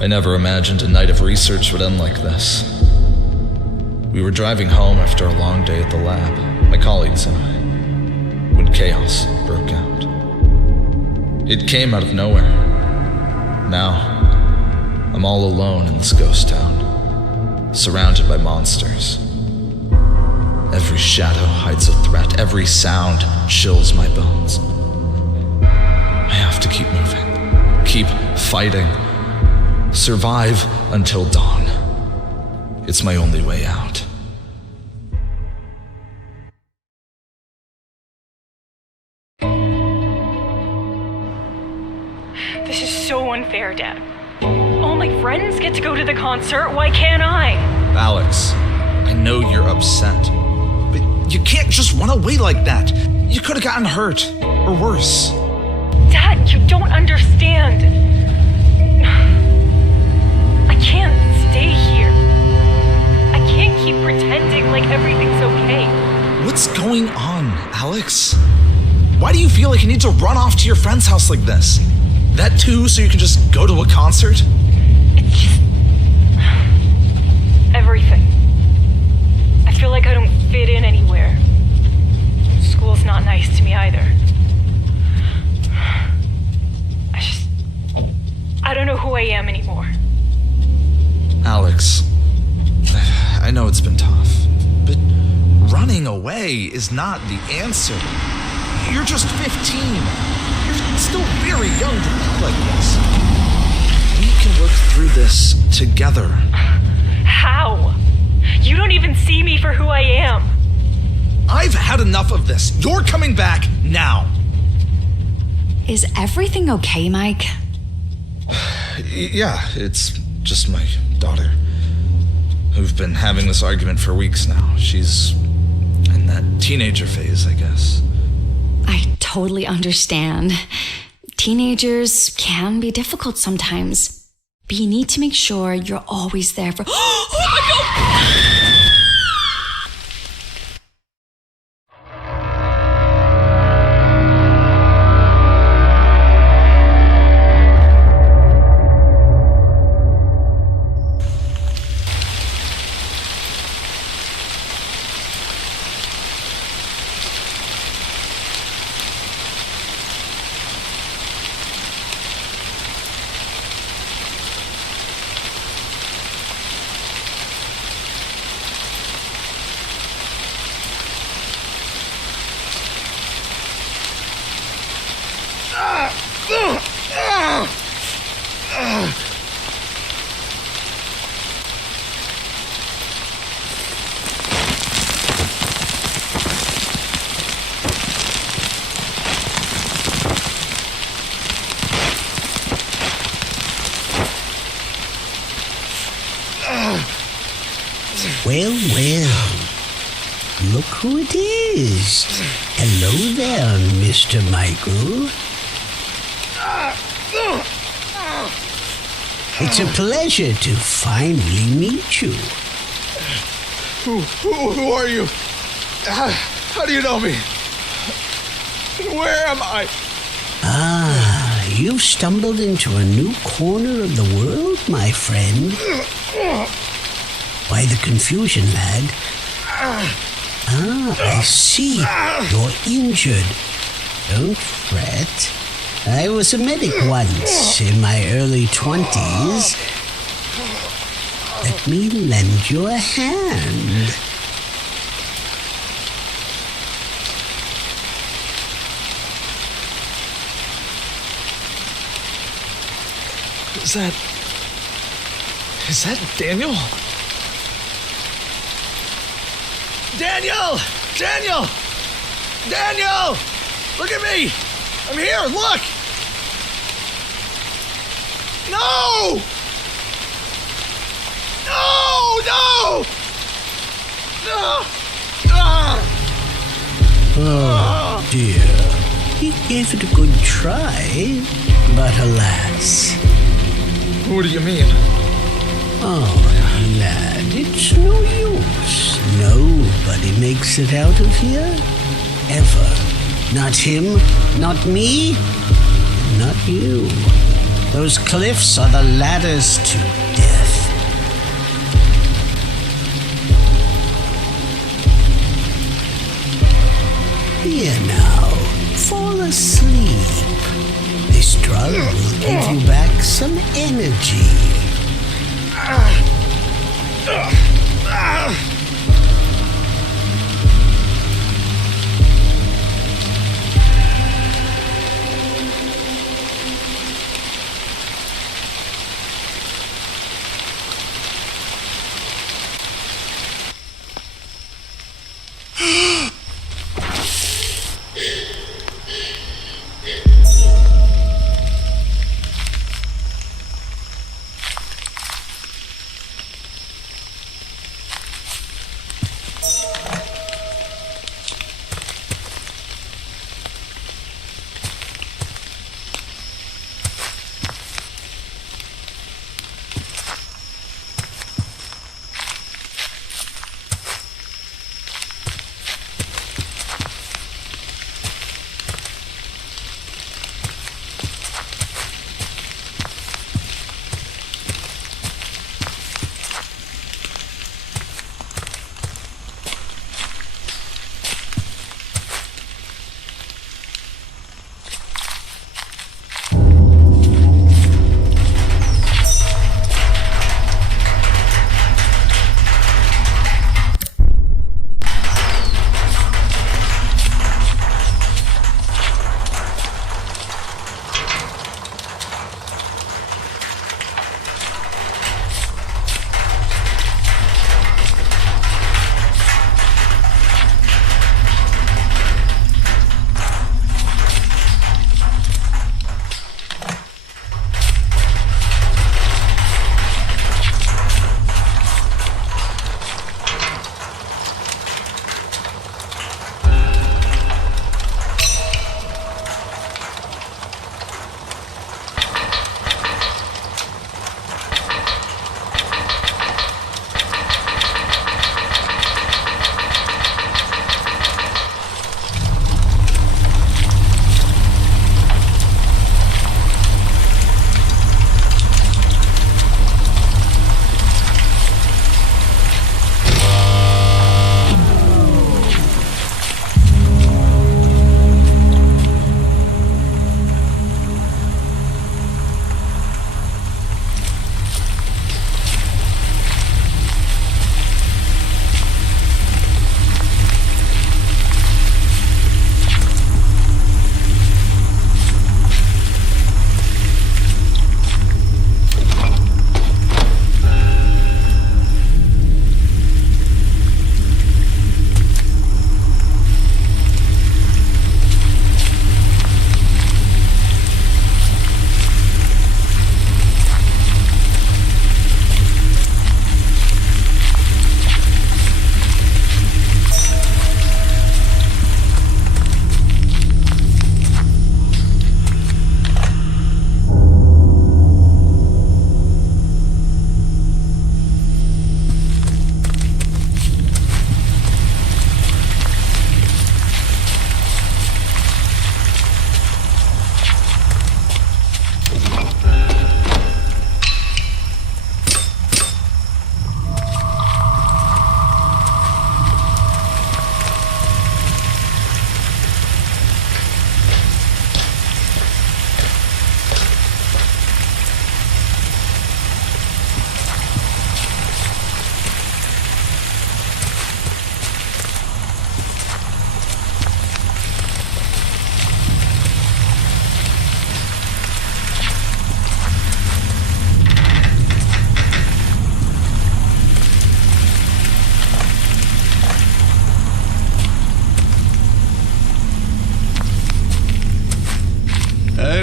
I never imagined a night of research would end like this. We were driving home after a long day at the lab, my colleagues and I, when chaos broke out. It came out of nowhere. Now, I'm all alone in this ghost town, surrounded by monsters. Every shadow hides a threat, every sound chills my bones. I have to keep moving, keep fighting, survive until dawn. It's my only way out. This is so unfair, Dad. All my friends get to go to the concert, why can't I? Alex, I know you're upset, but you can't just run away like that. You could have gotten hurt, or worse. Dad, you don't understand. I can't stay here. I can't keep pretending like everything's okay. What's going on, Alex? Why do you feel like you need to run off to your friend's house like this? That too, so you can just go to a concert? It's just... everything. I feel like I don't fit in anywhere. School's not nice to me either. I don't know who I am anymore. Alex, I know it's been tough, but running away is not the answer. You're just 15. You're still very young to think like this. We can work through this together. How? You don't even see me for who I am. I've had enough of this. You're coming back now. Is everything okay, Mike? Yeah, it's just my daughter. We've been having this argument for weeks now. She's in that teenager phase, I guess. I totally understand. Teenagers can be difficult sometimes, but you need to make sure you're always there for... Oh my God! Well, look who it is. Hello there, Mr. Michael. It's a pleasure to finally meet you. Who are you? How do you know me? Where am I? You've stumbled into a new corner of the world, my friend. Why the confusion, lad? I see. You're injured. Don't fret. I was a medic once, in my early 20s. Let me lend you a hand. Is that Daniel? Daniel! Daniel! Daniel! Look at me! I'm here, look! No! No! No! No! Oh, dear. He gave it a good try, but alas. What do you mean? Oh, lad, it's no use. Nobody makes it out of here. Ever. Not him, not me, not you. Those cliffs are the ladders to death. Here now, fall asleep. This drug will give you back some energy.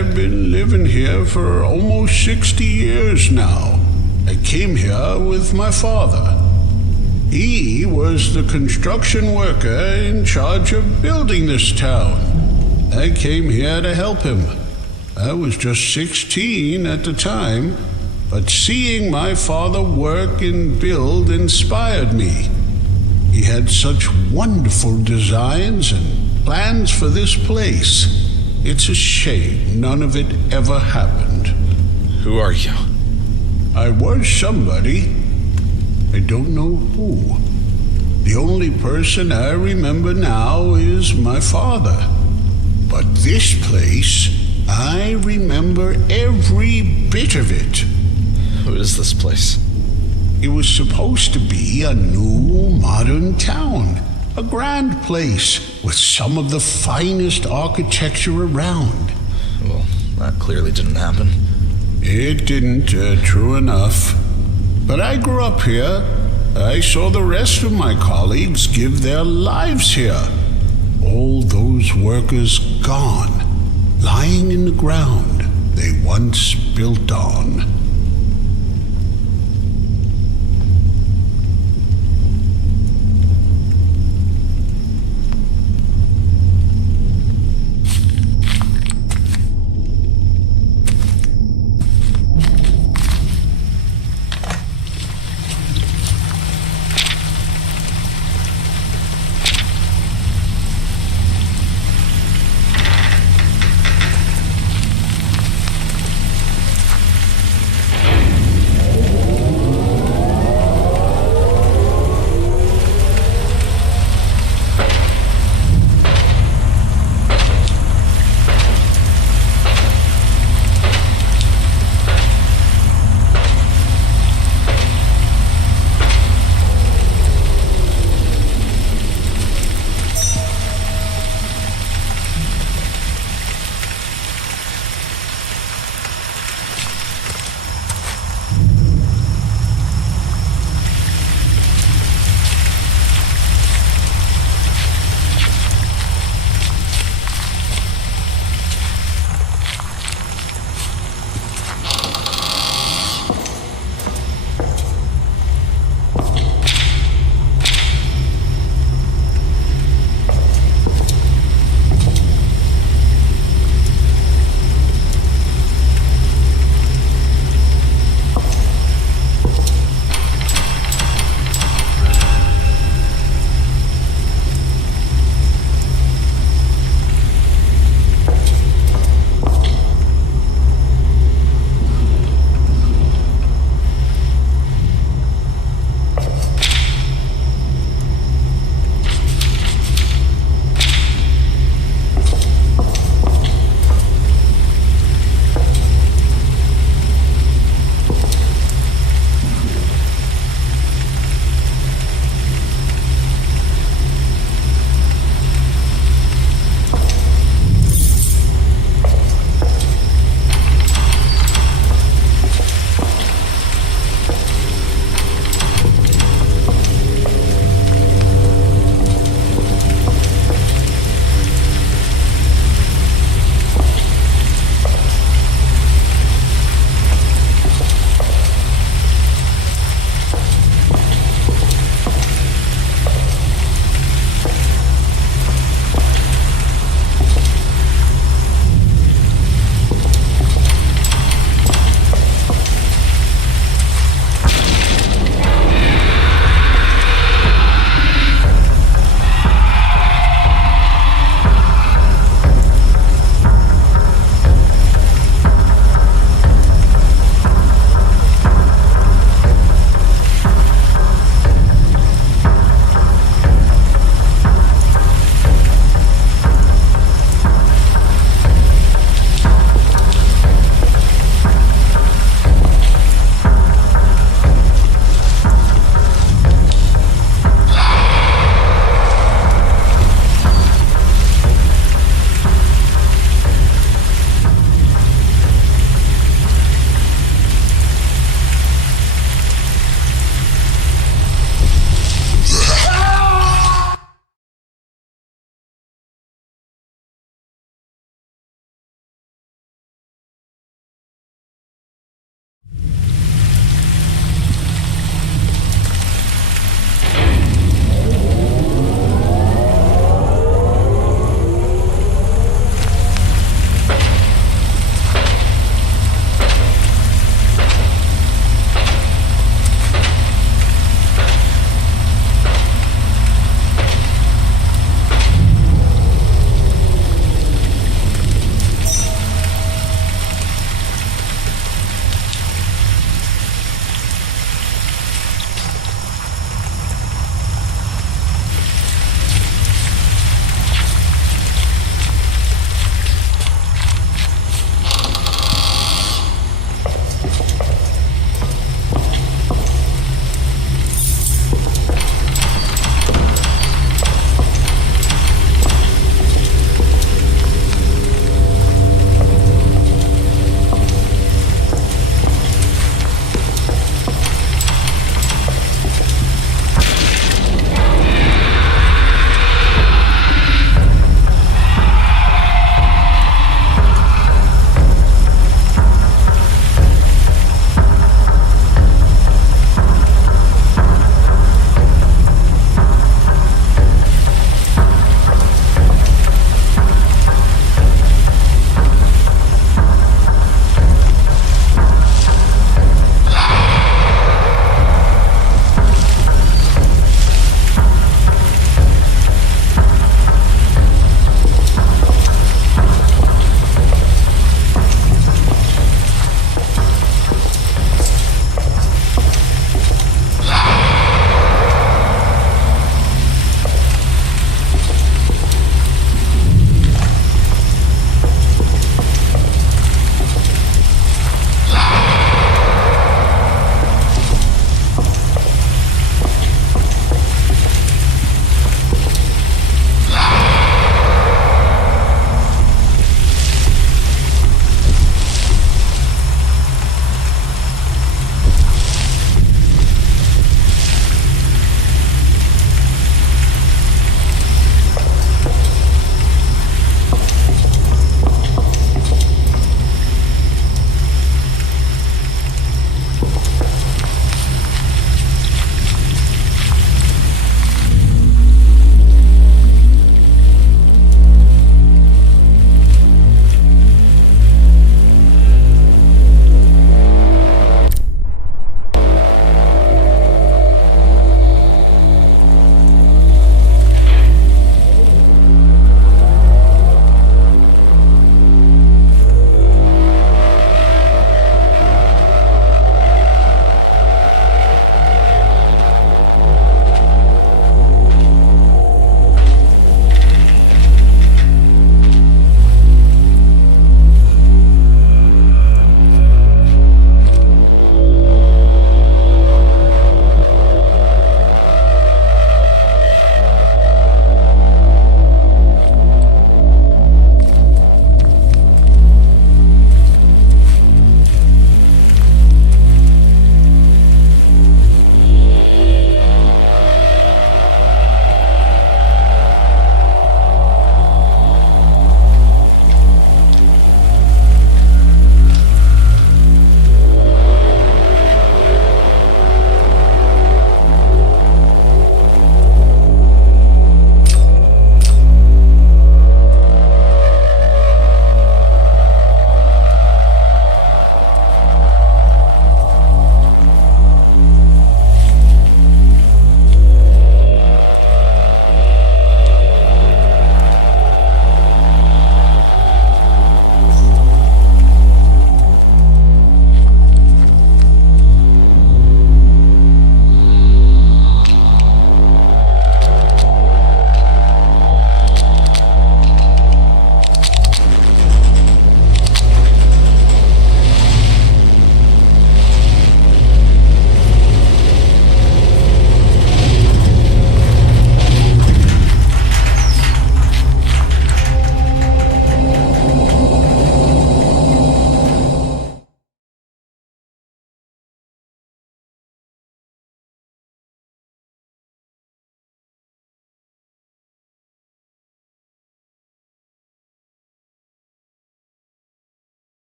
I've been living here for almost 60 years now. I came here with my father. He was the construction worker in charge of building this town. I came here to help him. I was just 16 at the time, but seeing my father work and build inspired me. He had such wonderful designs and plans for this place. It's a shame none of it ever happened. Who are you? I was somebody. I don't know who. The only person I remember now is my father. But this place, I remember every bit of it. Who is this place? It was supposed to be a new modern town. A grand place with some of the finest architecture around. Well, that clearly didn't happen. It didn't, true enough. But I grew up here. I saw the rest of my colleagues give their lives here. All those workers gone, lying in the ground they once built on.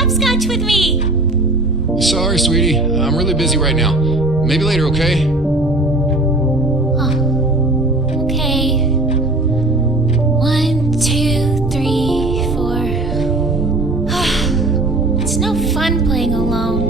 hopscotch with me. Sorry, sweetie. I'm really busy right now. Maybe later, okay? Oh, okay. 1, 2, 3, 4. It's no fun playing alone.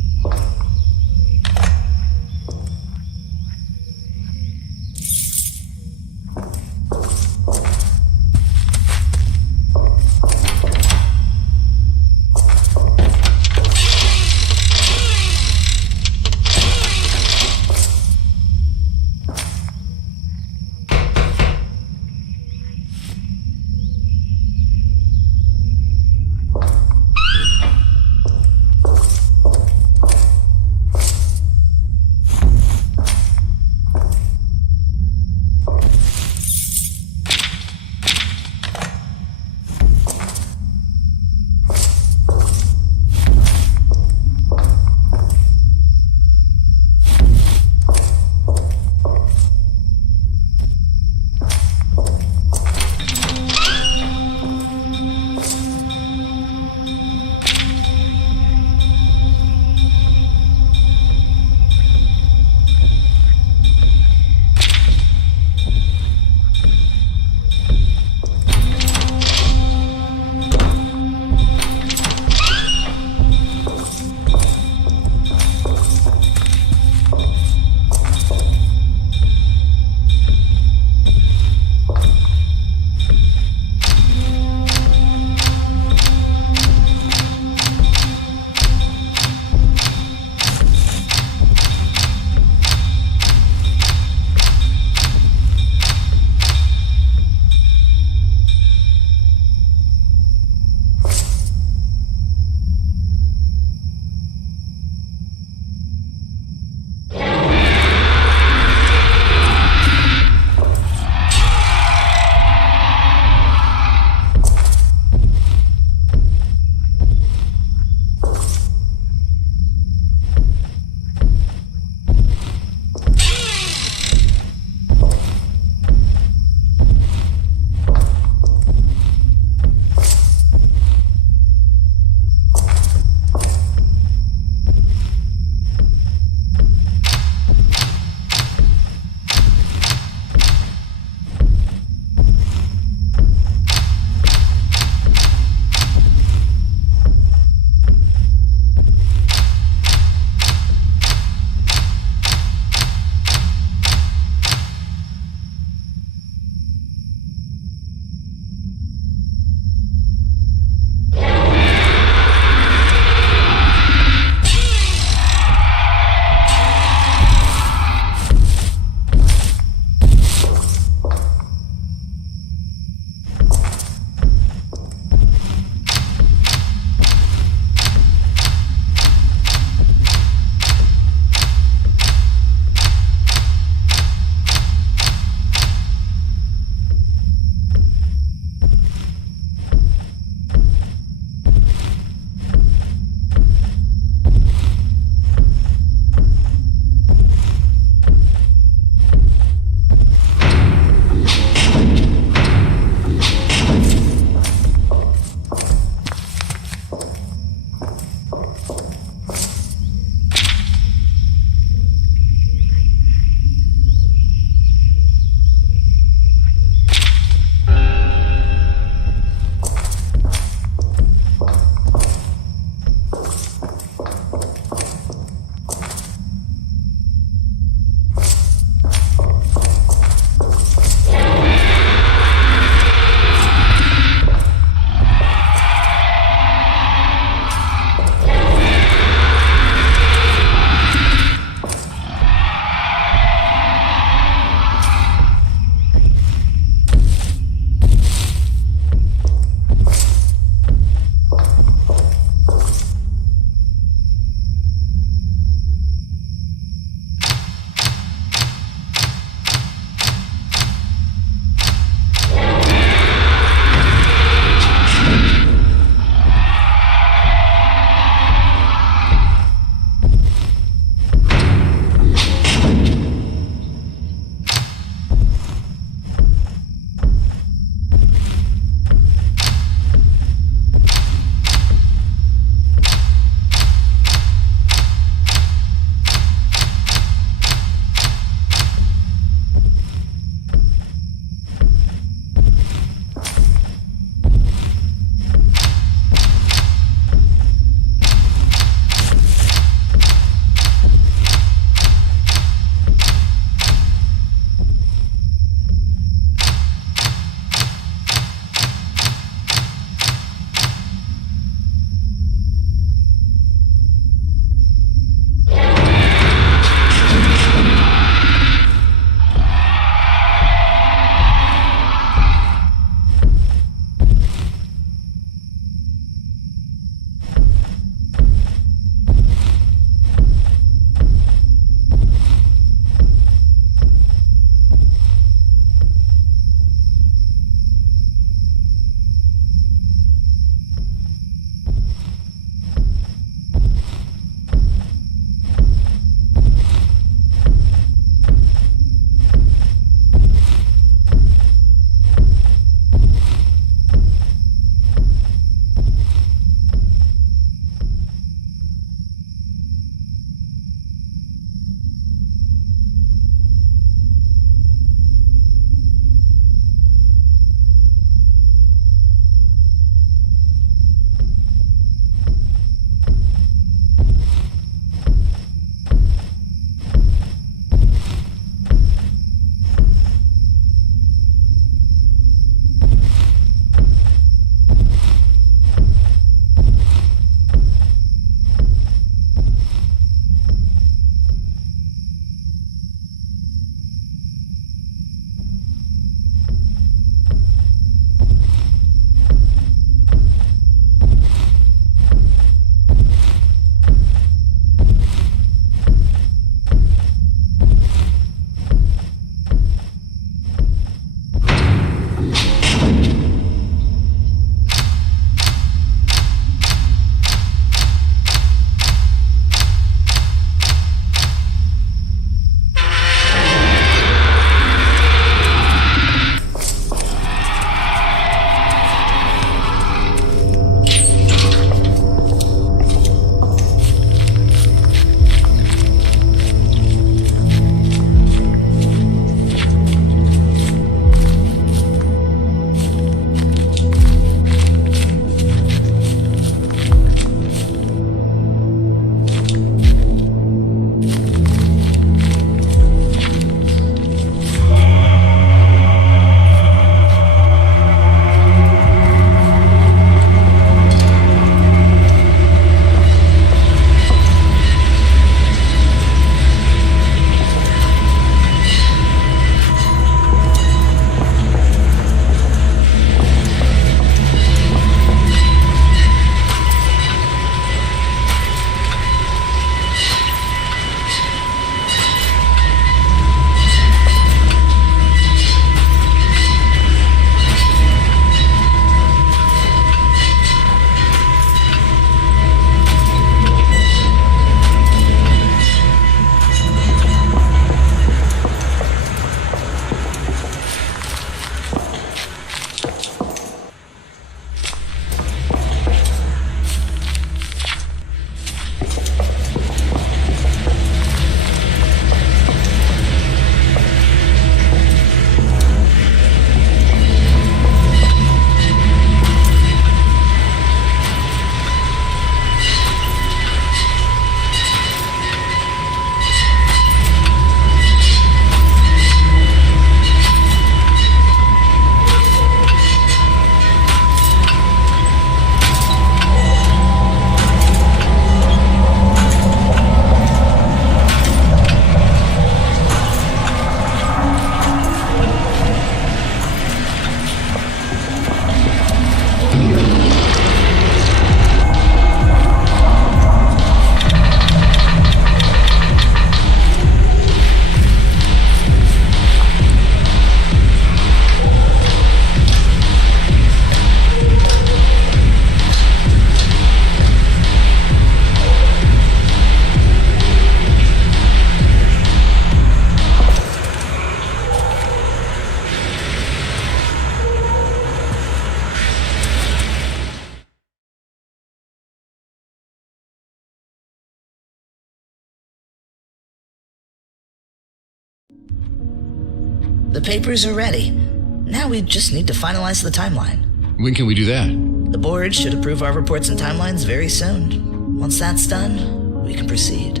The papers are ready. Now we just need to finalize the timeline. When can we do that? The board should approve our reports and timelines very soon. Once that's done, we can proceed.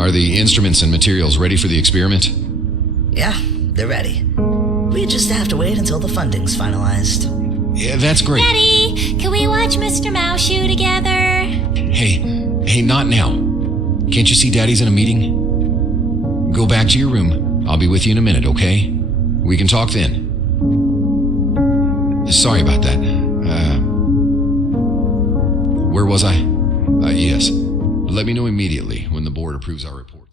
Are the instruments and materials ready for the experiment? Yeah, they're ready. We just have to wait until the funding's finalized. Yeah, that's great. Daddy, can we watch Mr. Mouse shoe together? Hey, not now. Can't you see Daddy's in a meeting? Go back to your room. I'll be with you in a minute, okay? We can talk then. Sorry about that. Where was I? Yes. Let me know immediately when the board approves our report.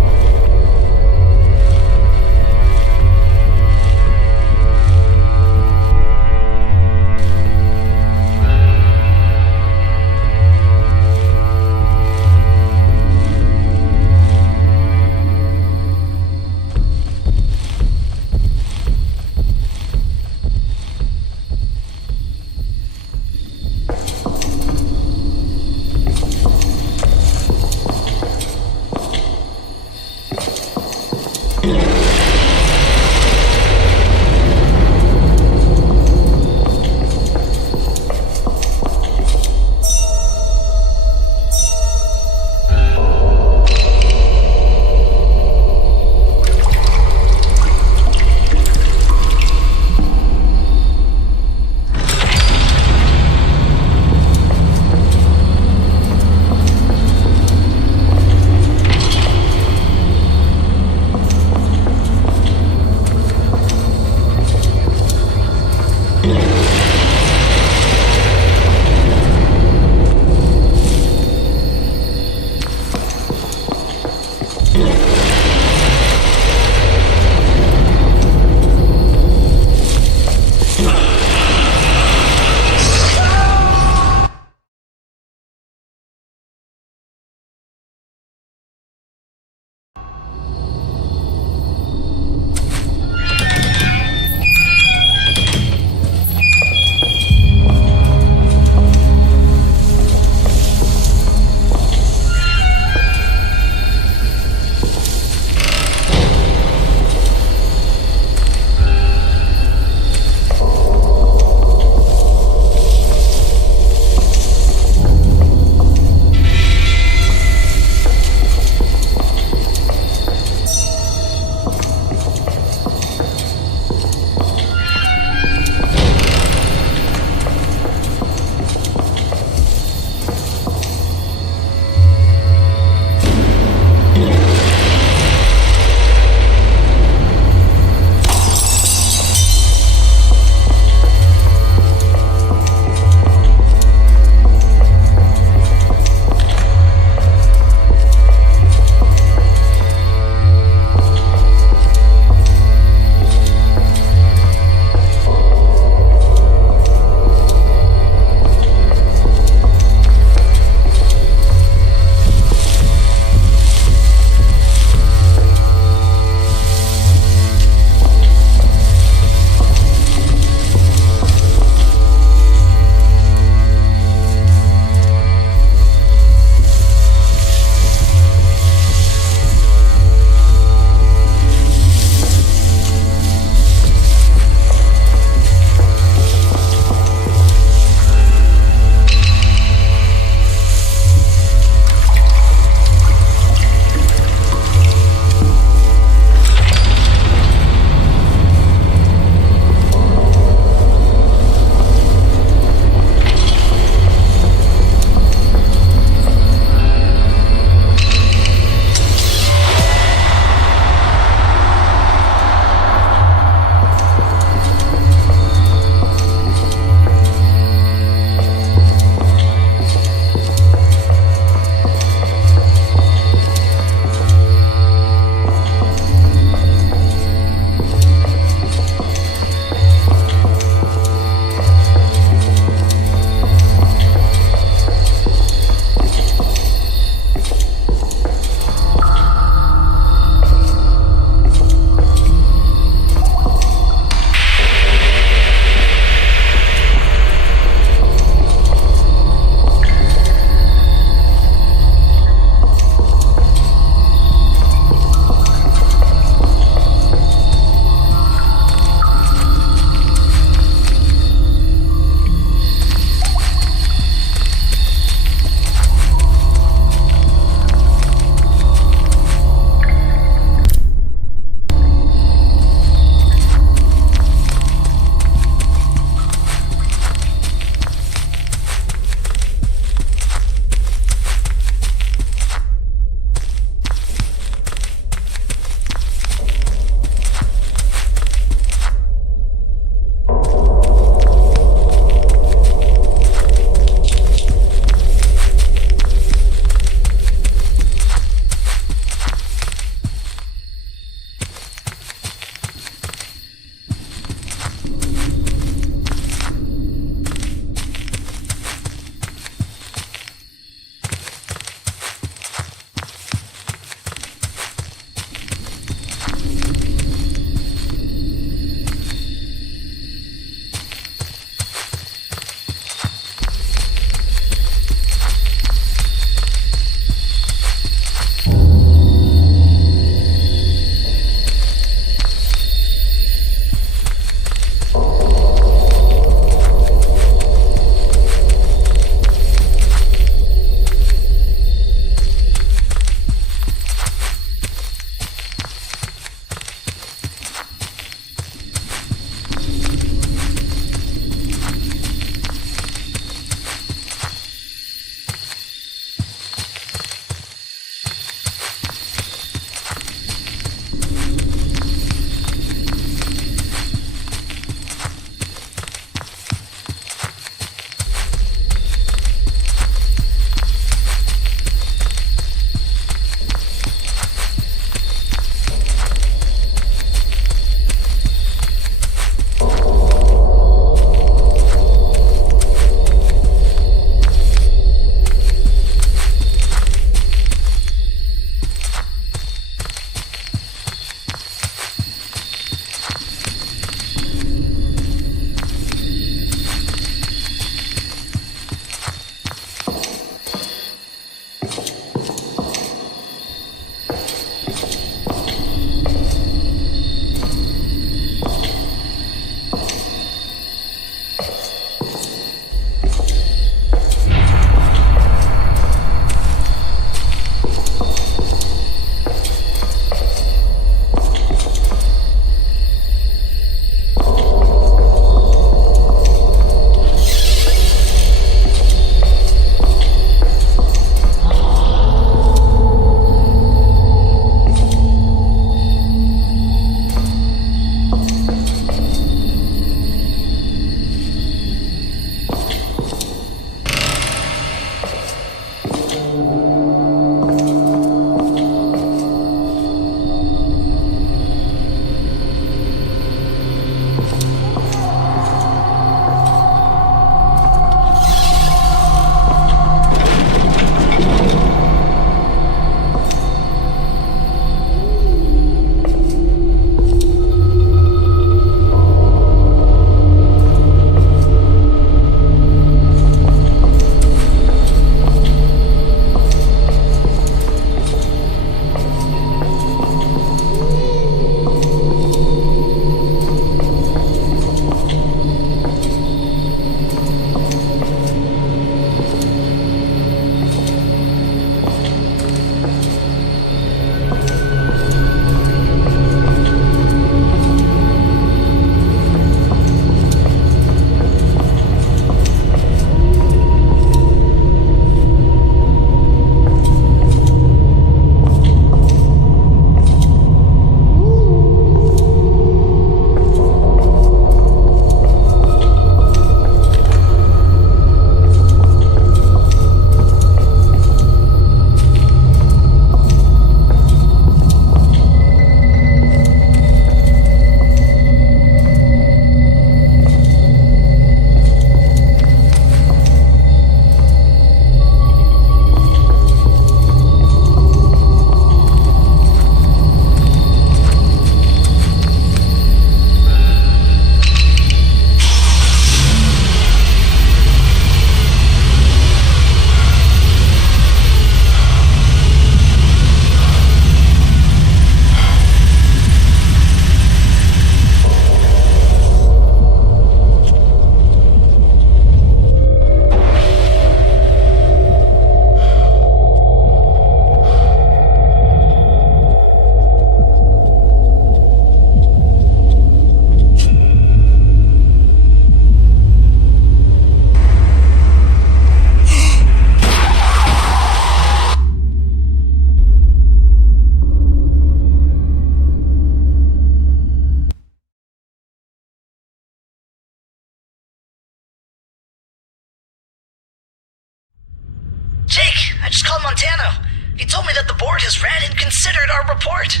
I just called Montano. He told me that the board has read and considered our report.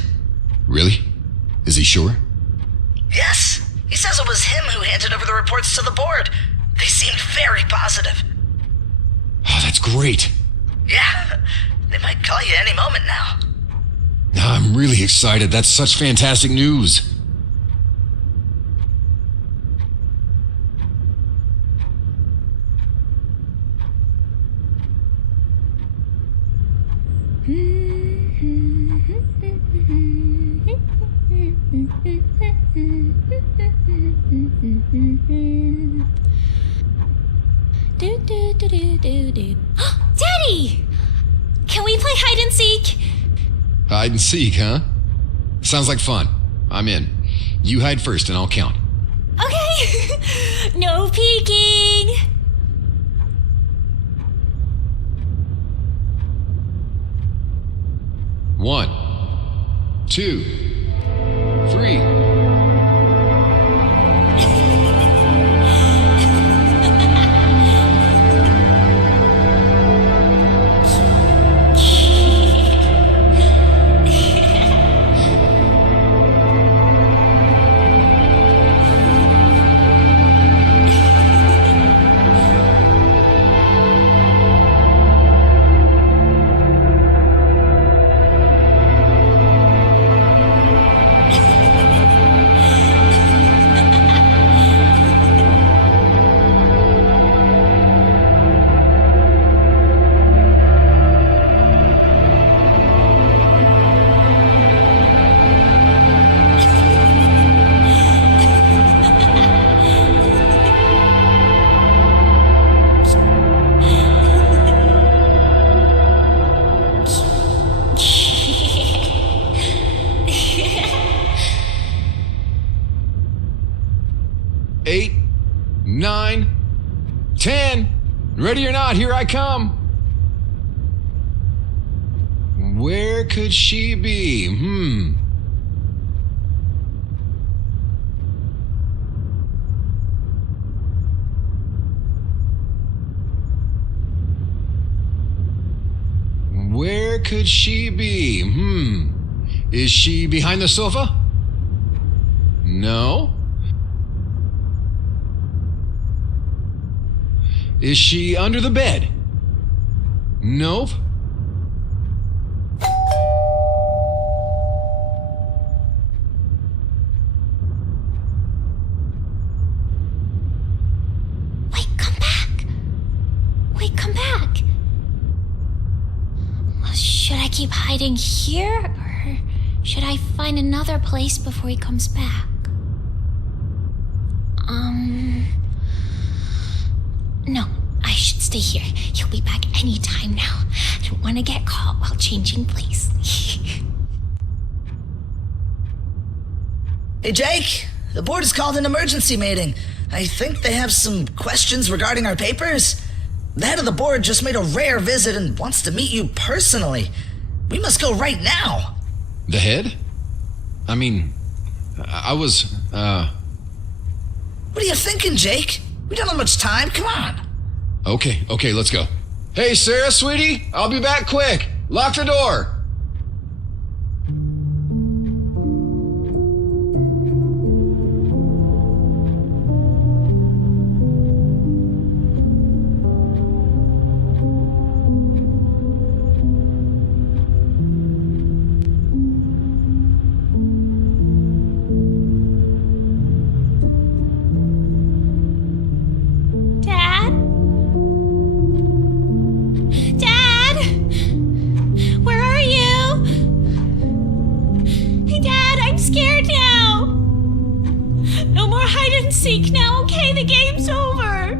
Really? Is he sure? Yes. He says it was him who handed over the reports to the board. They seemed very positive. Oh, that's great. Yeah, they might call you any moment now. I'm really excited. That's such fantastic news. Daddy! Can we play hide and seek? Hide and seek, huh? Sounds like fun. I'm in. You hide first and I'll count. Okay. No peeking. One, 2, 3. Eight, 9, 10. Ready or not, here I come. Where could she be? Where could she be? Is she behind the sofa? No. Is she under the bed? Nope. Wait, come back. Wait, come back. Should I keep hiding here, or should I find another place before he comes back? No, I should stay here. He'll be back any time now. I don't want to get caught while changing place. Hey, Jake. The board has called an emergency meeting. I think they have some questions regarding our papers. The head of the board just made a rare visit and wants to meet you personally. We must go right now. The head? I mean, I was, What are you thinking, Jake? We don't have much time. Come on. Okay, let's go. Hey, Sarah, sweetie, I'll be back quick. Lock the door. Seek now, okay? The game's over.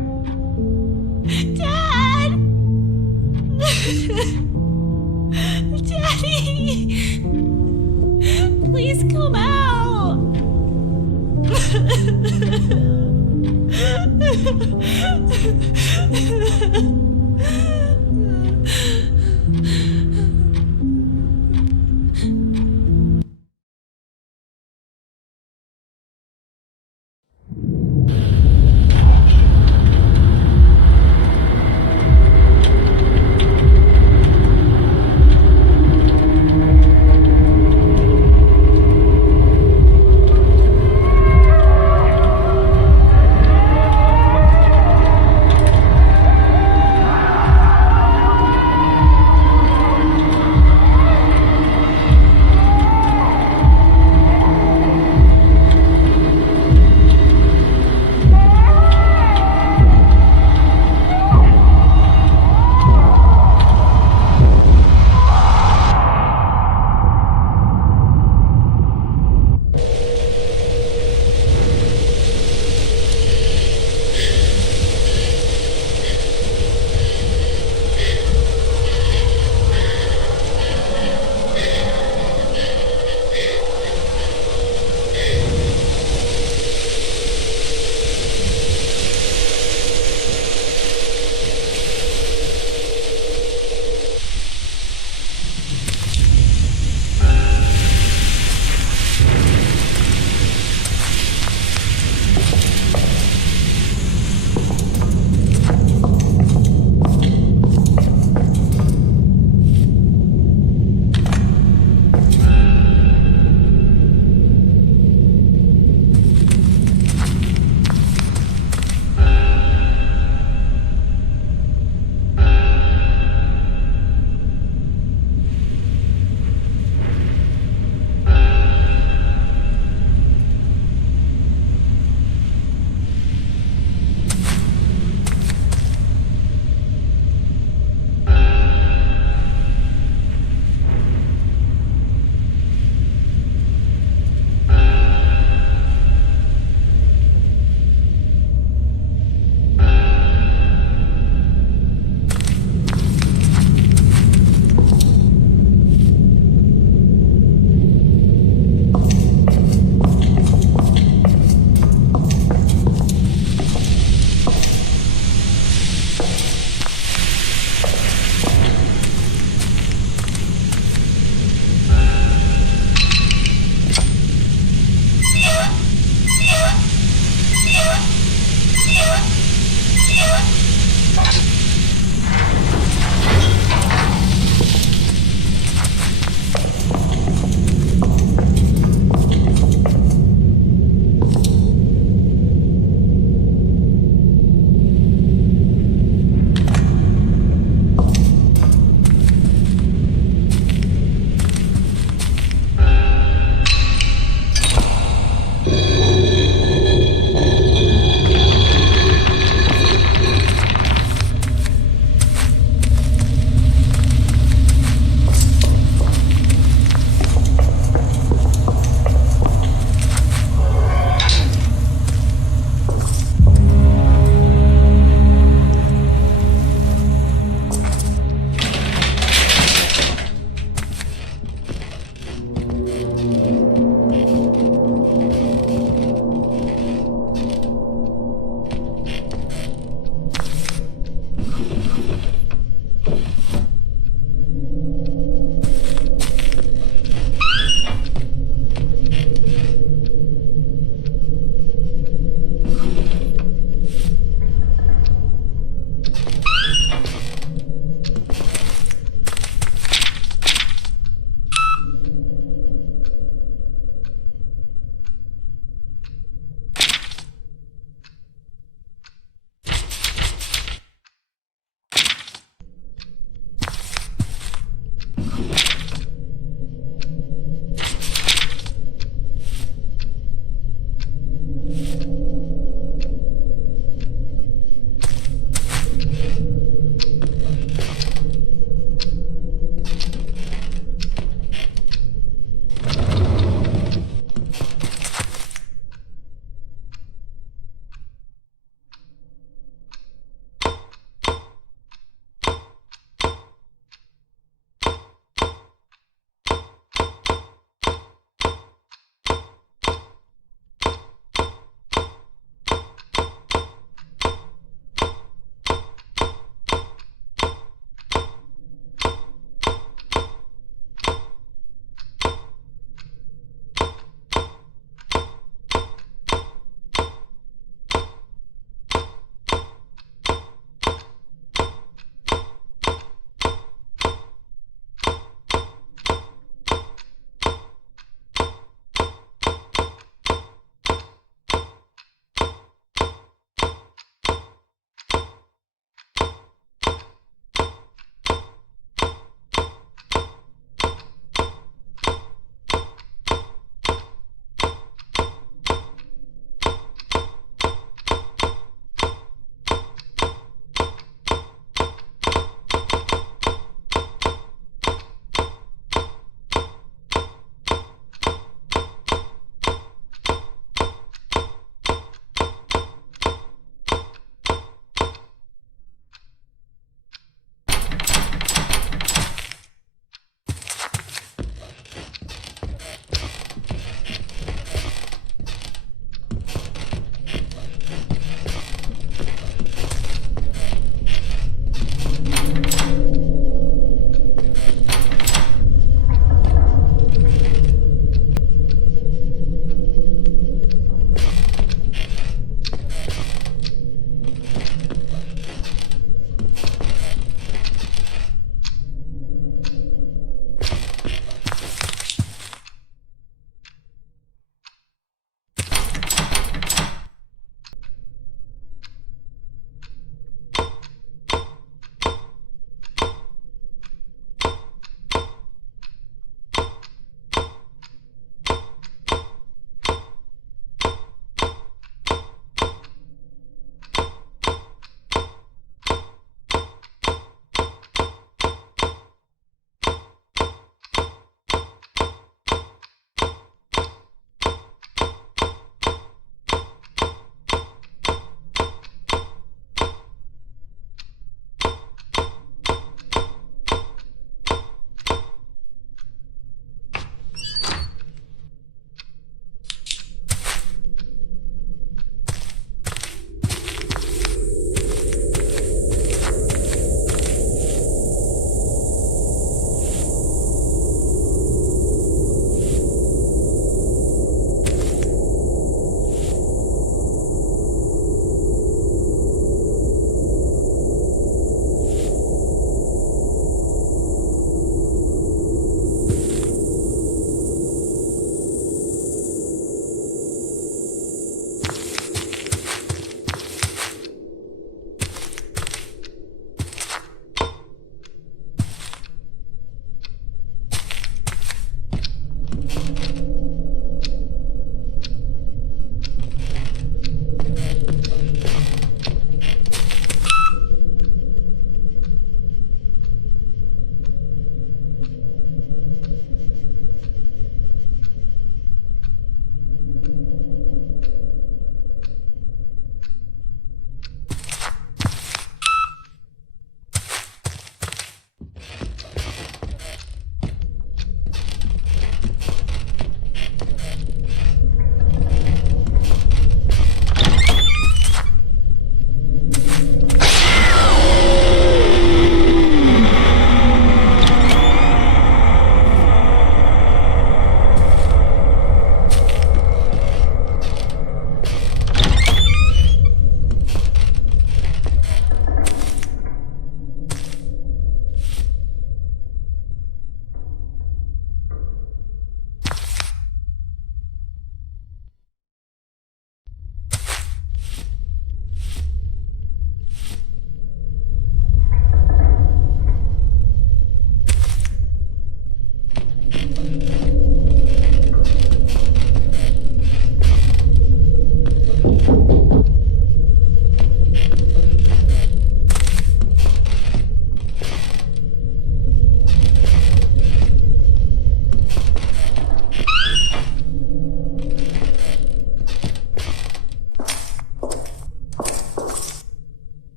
Dad! Daddy! Please come out.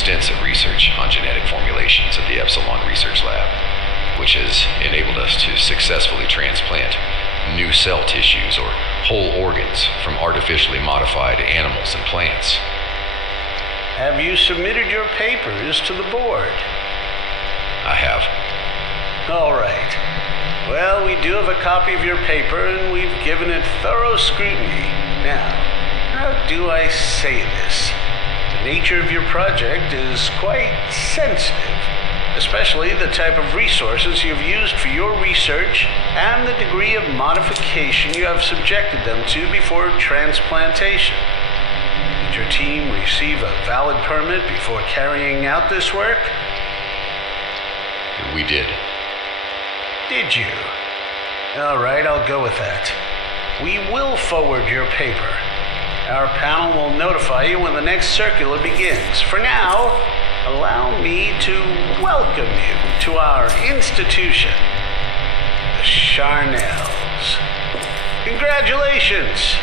extensive research on genetic formulations at the Epsilon Research Lab, which has enabled us to successfully transplant new cell tissues or whole organs from artificially modified animals and plants. Have you submitted your papers to the board? I have. All right. Well, we do have a copy of your paper, and we've given it thorough scrutiny. Now, how do I say this? The nature of your project is quite sensitive, especially the type of resources you've used for your research and the degree of modification you have subjected them to before transplantation. Did your team receive a valid permit before carrying out this work? We did. Did you? All right, I'll go with that. We will forward your paper. Our panel will notify you when the next circular begins. For now, allow me to welcome you to our institution, the Charnels. Congratulations!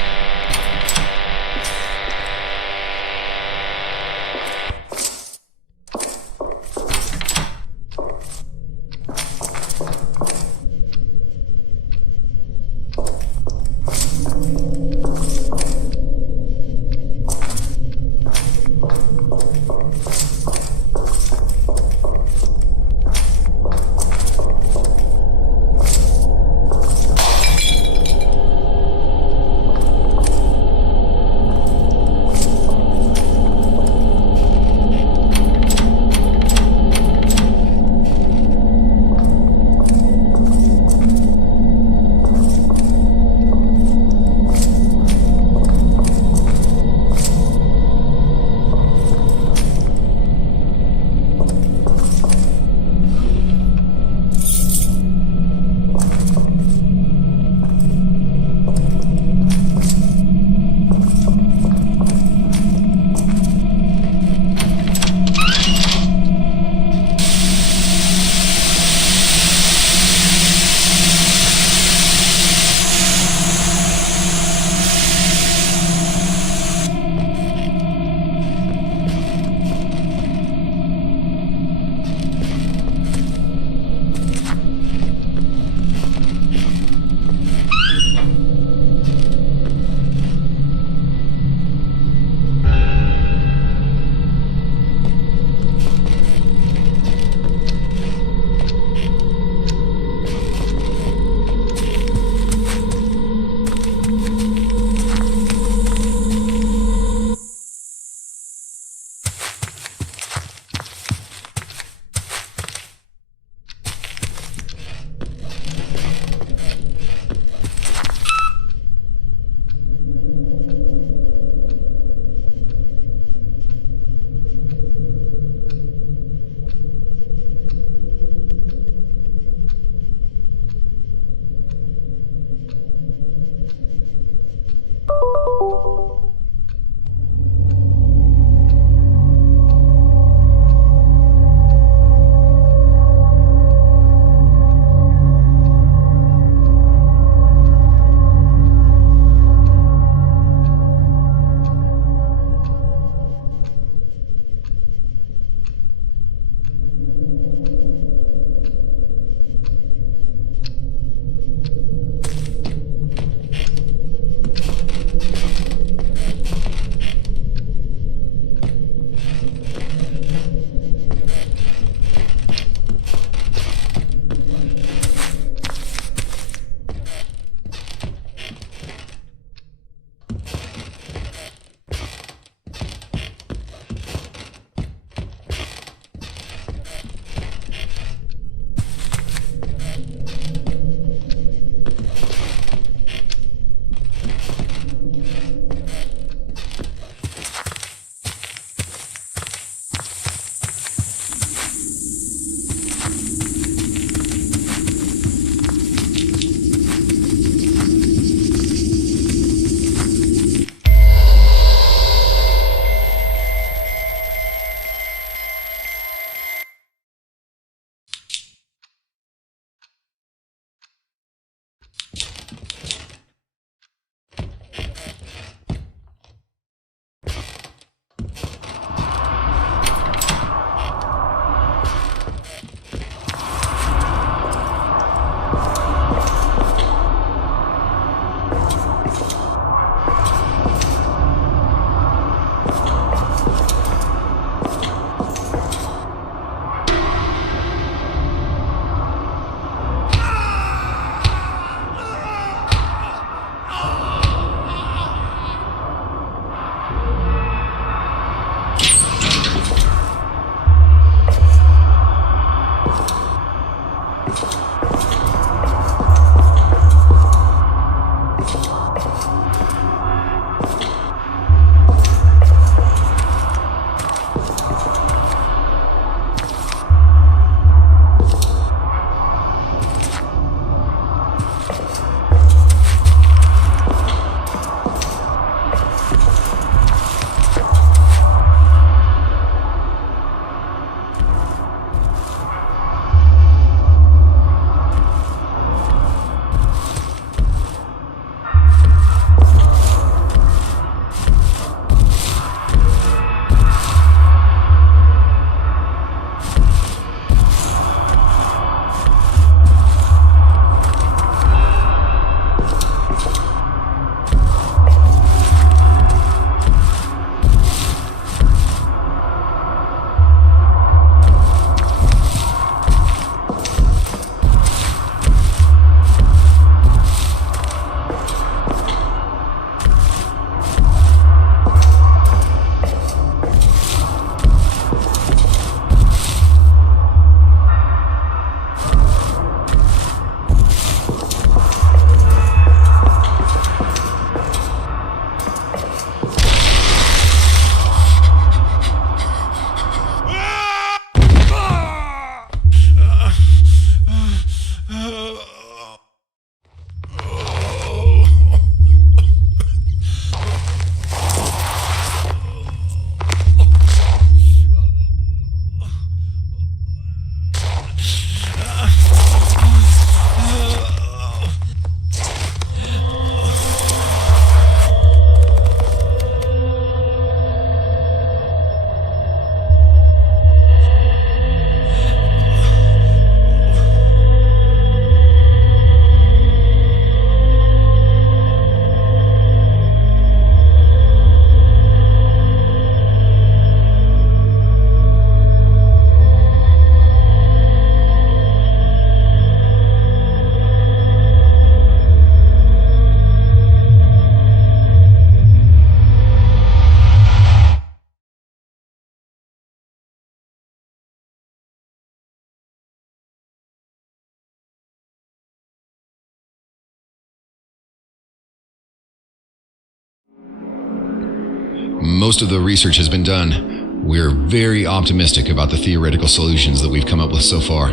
Most of the research has been done. We're very optimistic about the theoretical solutions that we've come up with so far.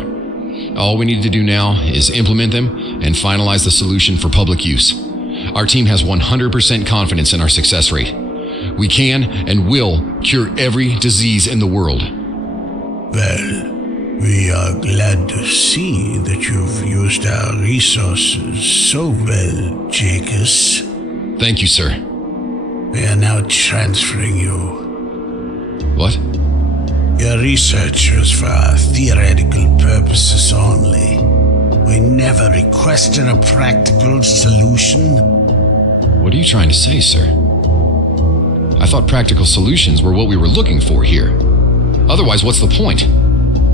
All we need to do now is implement them and finalize the solution for public use. Our team has 100% confidence in our success rate. We can and will cure every disease in the world. Well, we are glad to see that you've used our resources so well, Jacobs. Thank you, sir. We are now transferring you. What? Your research was for theoretical purposes only. We never requested a practical solution. What are you trying to say, sir? I thought practical solutions were what we were looking for here. Otherwise, what's the point?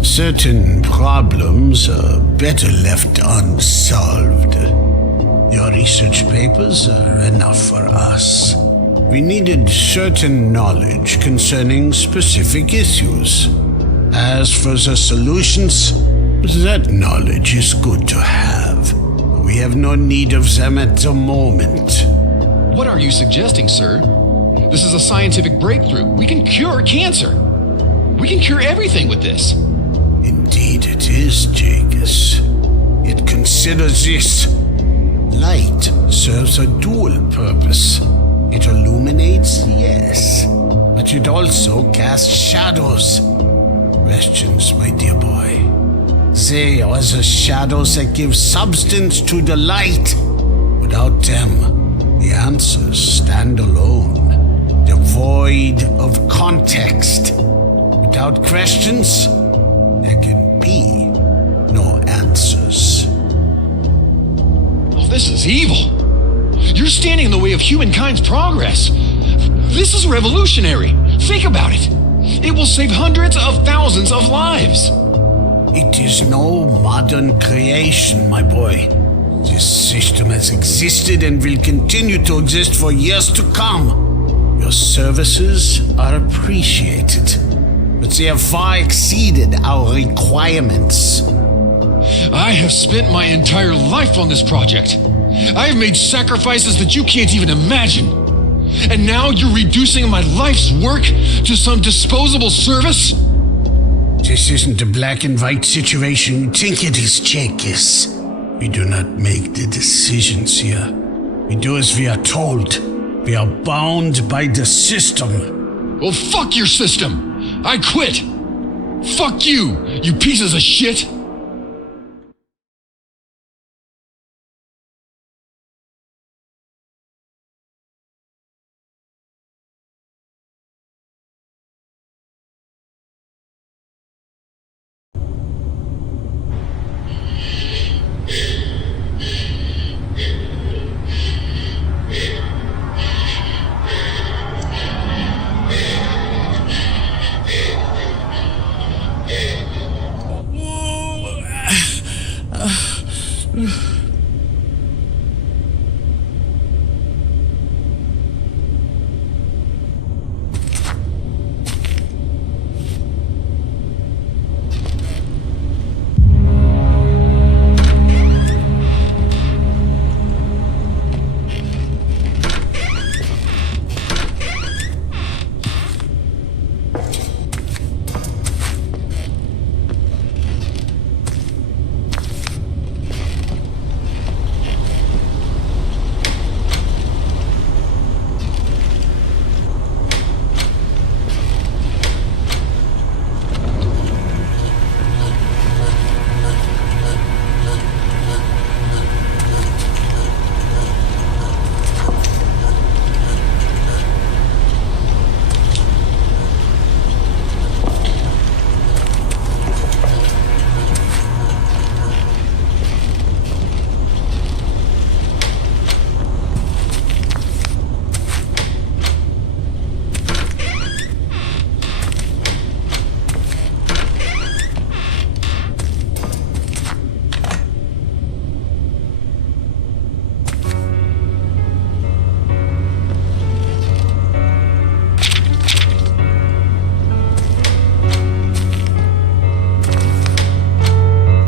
Certain problems are better left unsolved. Your research papers are enough for us. We needed certain knowledge concerning specific issues. As for the solutions, that knowledge is good to have. We have no need of them at the moment. What are you suggesting, sir? This is a scientific breakthrough. We can cure cancer. We can cure everything with this. Indeed it is, Jacobs. Yet consider this. Light serves a dual purpose. It illuminates, yes, but it also casts shadows. Questions, my dear boy. They are the shadows that give substance to the light. Without them, the answers stand alone, devoid of context. Without questions, there can be no answers. Oh, this is evil. You're standing in the way of humankind's progress. This is revolutionary. Think about it. It will save hundreds of thousands of lives. It is no modern creation, my boy. This system has existed and will continue to exist for years to come. Your services are appreciated, but they have far exceeded our requirements. I have spent my entire life on this project. I have made sacrifices that you can't even imagine. And now you're reducing my life's work to some disposable service? This isn't a black and white situation you think it is, Jacques. We do not make the decisions here. We do as we are told. We are bound by the system. Well, fuck your system. I quit. Fuck you, you pieces of shit.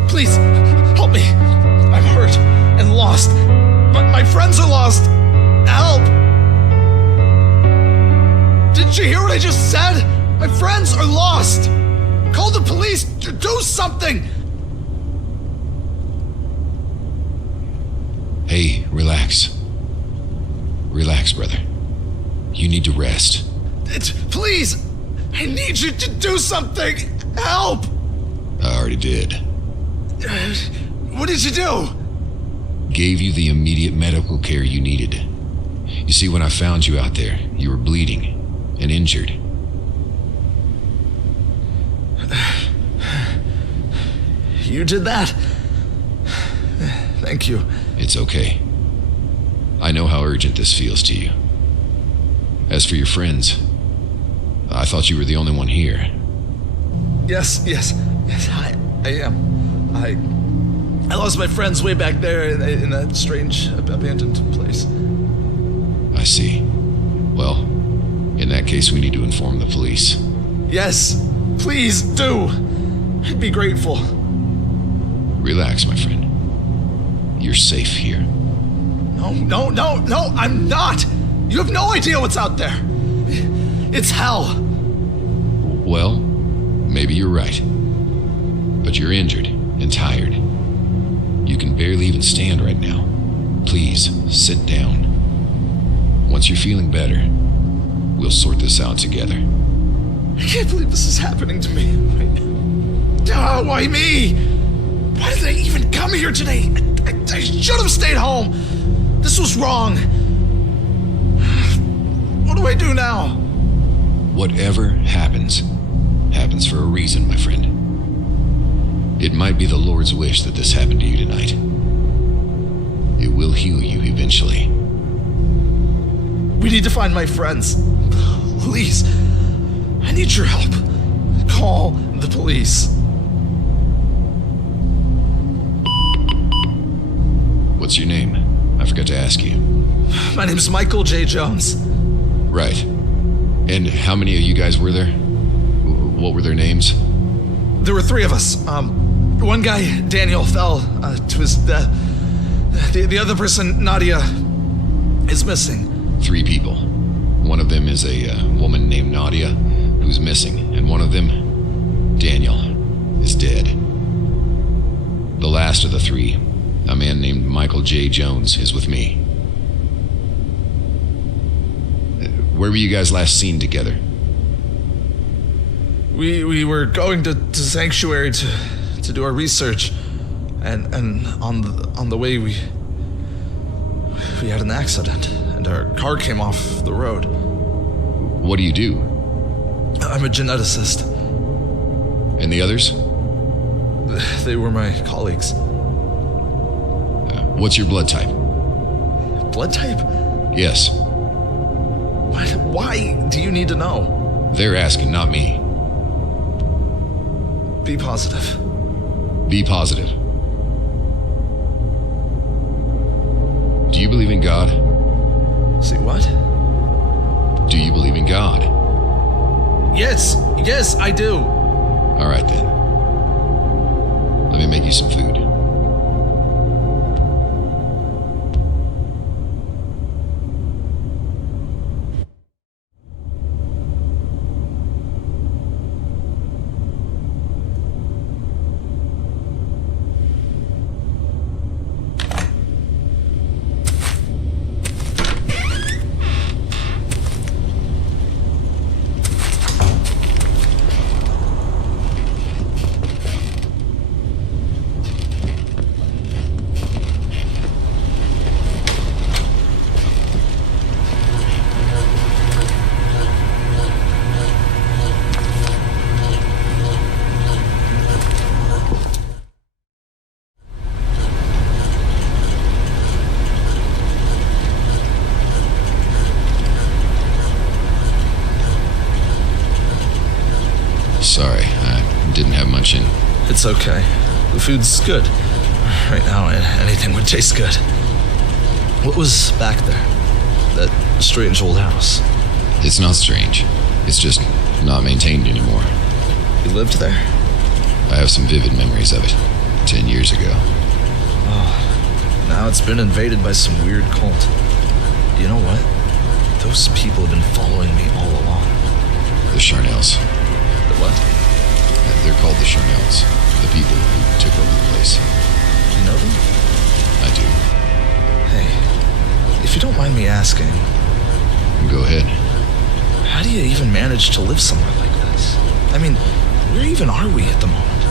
Please, help me. I'm hurt and lost. My friends are lost. Help! Didn't you hear what I just said? My friends are lost. Call the police. Do something. Hey, relax. Relax, brother. You need to rest. Please, I need you to do something. Help! I already did. What did you do? Gave you the immediate medical care you needed. You see, when I found you out there, you were bleeding and injured. You did that? Thank you. It's okay. I know how urgent this feels to you. As for your friends, I thought you were the only one here. Yes, I am. I lost my friends way back there in that strange abandoned place. I see. Well, in that case, we need to inform the police. Yes, please do. I'd be grateful. Relax, my friend. You're safe here. No, I'm not. You have no idea what's out there. It's hell. Well, maybe you're right. But you're injured and tired. You can barely even stand right now. Please, sit down. Once you're feeling better, we'll sort this out together. I can't believe this is happening to me right now. Why me? Why did I even come here today? I should have stayed home. This was wrong. What do I do now? Whatever happens, happens for a reason, my friend. It might be the Lord's wish that this happened to you tonight. It will heal you eventually. We need to find my friends. Please, I need your help. Call the police. What's your name? I forgot to ask you. My name's Michael J. Jones. Right. And how many of you guys were there? What were their names? There were 3 of us. One guy, Daniel, fell to his death. The other person, Nadia, is missing. 3 people. One of them is a woman named Nadia, who's missing, and one of them, Daniel, is dead. The last of the 3, a man named Michael J. Jones, is with me. Where were you guys last seen together? We were going to Sanctuary to do our research, and on the way we had an accident, and our car came off the road. What do you do? I'm a geneticist. And the others? They were my colleagues. What's your blood type? Blood type? Yes. Why do you need to know? They're asking, not me. Be positive. Be positive. Do you believe in God? See what? Do you believe in God? Yes, I do. All right then. Let me make you some food. Sorry, I didn't have much in. It's okay. The food's good. Right now, anything would taste good. What was back there? That strange old house. It's not strange. It's just not maintained anymore. You lived there? I have some vivid memories of it. 10 years ago. Oh, now it's been invaded by some weird cult. You know what? Those people have been following me all along. The Charnels. The what? They're called the Charnels. The people who took over the place. Do you know them? I do. Hey, if you don't mind me asking... Go ahead. How do you even manage to live somewhere like this? I mean, where even are we at the moment?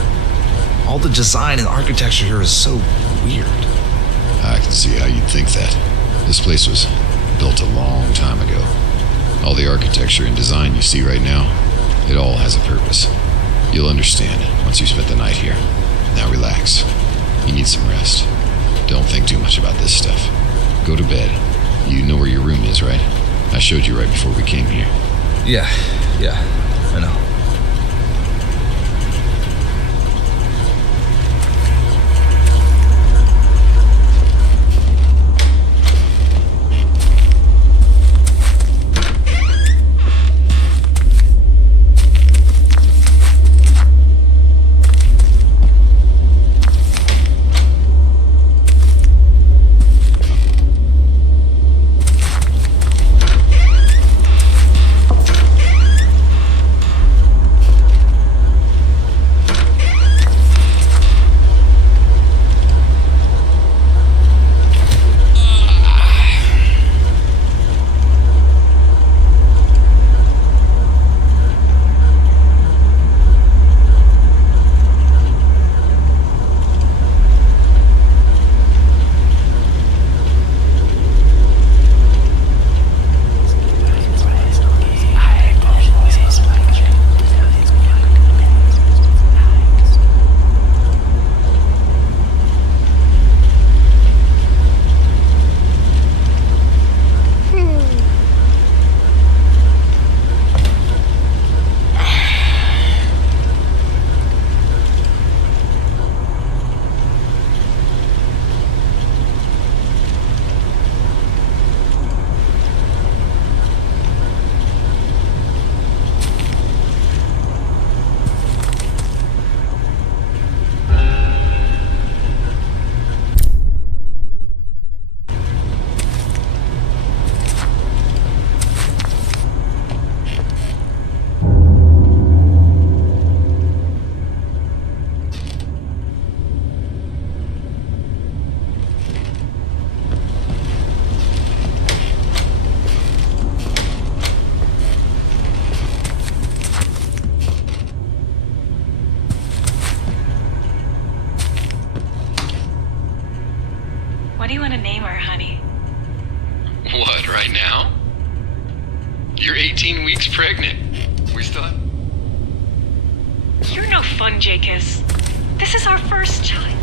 All the design and architecture here is so weird. I can see how you'd think that. This place was built a long time ago. All the architecture and design you see right now, it all has a purpose. You'll understand once you spent the night here. Now relax. You need some rest. Don't think too much about this stuff. Go to bed. You know where your room is, right? I showed you right before we came here. Yeah, I know. What do you want to name her, honey? What, right now? You're 18 weeks pregnant. We still have... You're no fun, Jacus. This is our first child.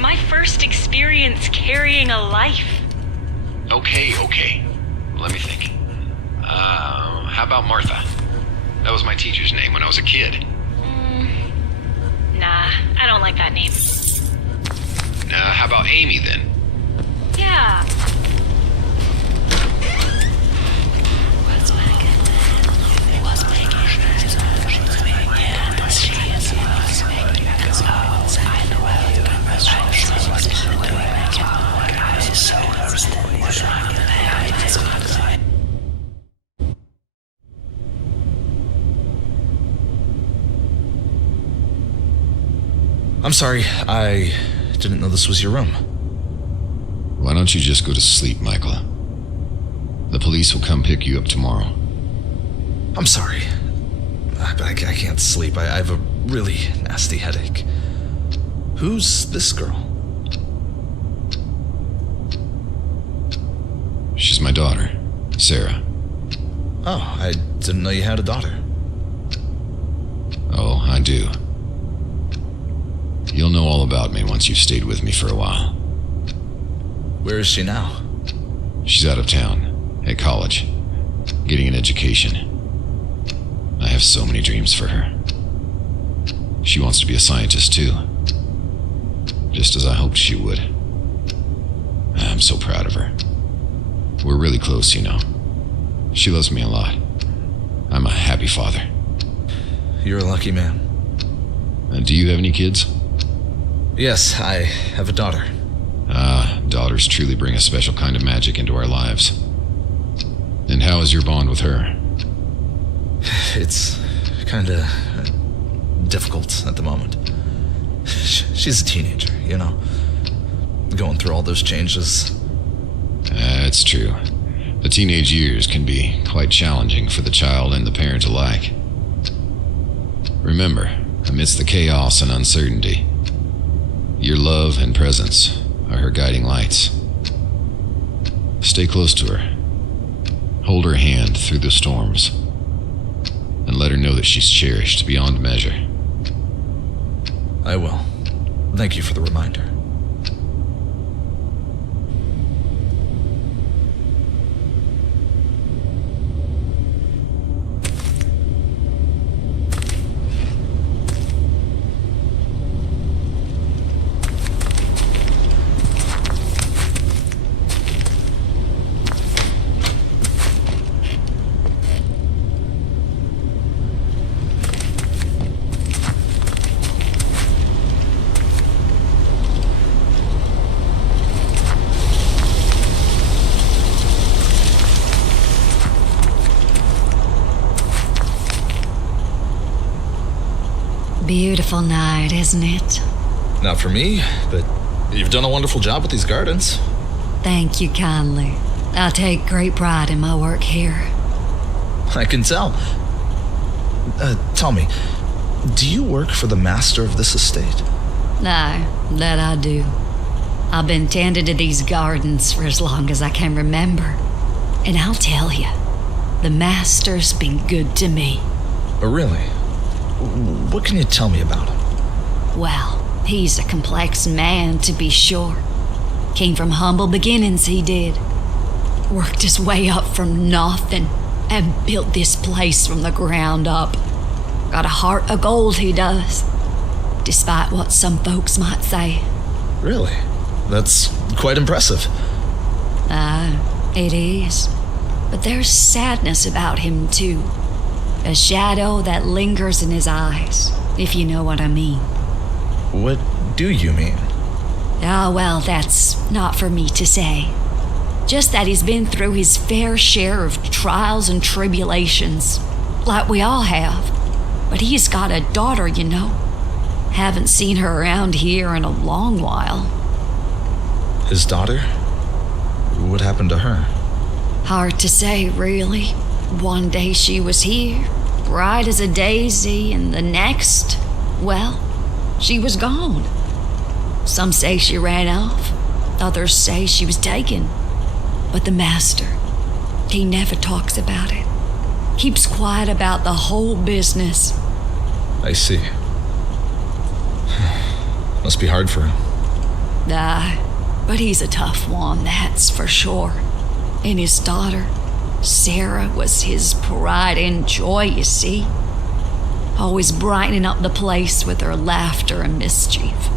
My first experience carrying a life. Okay. Let me think. How about Martha? That was my teacher's name when I was a kid. Nah, I don't like that name. How about Amy then? Yeah. I'm sorry, I didn't know this was your room. Why don't you just go to sleep, Michael? The police will come pick you up tomorrow. I'm sorry. I can't sleep. I have a really nasty headache. Who's this girl? She's my daughter, Sarah. Oh, I didn't know you had a daughter. Oh, I do. You'll know all about me once you've stayed with me for a while. Where is she now? She's out of town, at college, getting an education. I have so many dreams for her. She wants to be a scientist too, just as I hoped she would. I'm so proud of her. We're really close, you know. She loves me a lot. I'm a happy father. You're a lucky man. Do you have any kids? Yes, I have a daughter. Daughters truly bring a special kind of magic into our lives. And how is your bond with her? It's kinda difficult at the moment. She's a teenager, you know, going through all those changes. It's true. The teenage years can be quite challenging for the child and the parent alike. Remember, amidst the chaos and uncertainty, your love and presence are her guiding lights. Stay close to her. Hold her hand through the storms, and let her know that she's cherished beyond measure. I will. Thank you for the reminder. Beautiful night, isn't it? Not for me, but you've done a wonderful job with these gardens. Thank you kindly. I take great pride in my work here. I can tell. Tell me, do you work for the master of this estate? No, that I do. I've been tending to these gardens for as long as I can remember. And I'll tell you, the master's been good to me. Oh, really? What can you tell me about him? Well, he's a complex man, to be sure. Came from humble beginnings, he did. Worked his way up from nothing and built this place from the ground up. Got a heart of gold, he does. Despite what some folks might say. Really? That's quite impressive. It is. But there's sadness about him, too. A shadow that lingers in his eyes, if you know what I mean. What do you mean? Ah, well, that's not for me to say. Just that he's been through his fair share of trials and tribulations, like we all have. But he's got a daughter, you know. Haven't seen her around here in a long while. His daughter? What happened to her? Hard to say, really. One day she was here, bright as a daisy, and the next, well, she was gone. Some say she ran off. Others say she was taken. But the master, he never talks about it. Keeps quiet about the whole business. I see. Must be hard for him. But he's a tough one, that's for sure. And his daughter, Sarah, was his pride and joy, you see. Always brightening up the place with her laughter and mischief.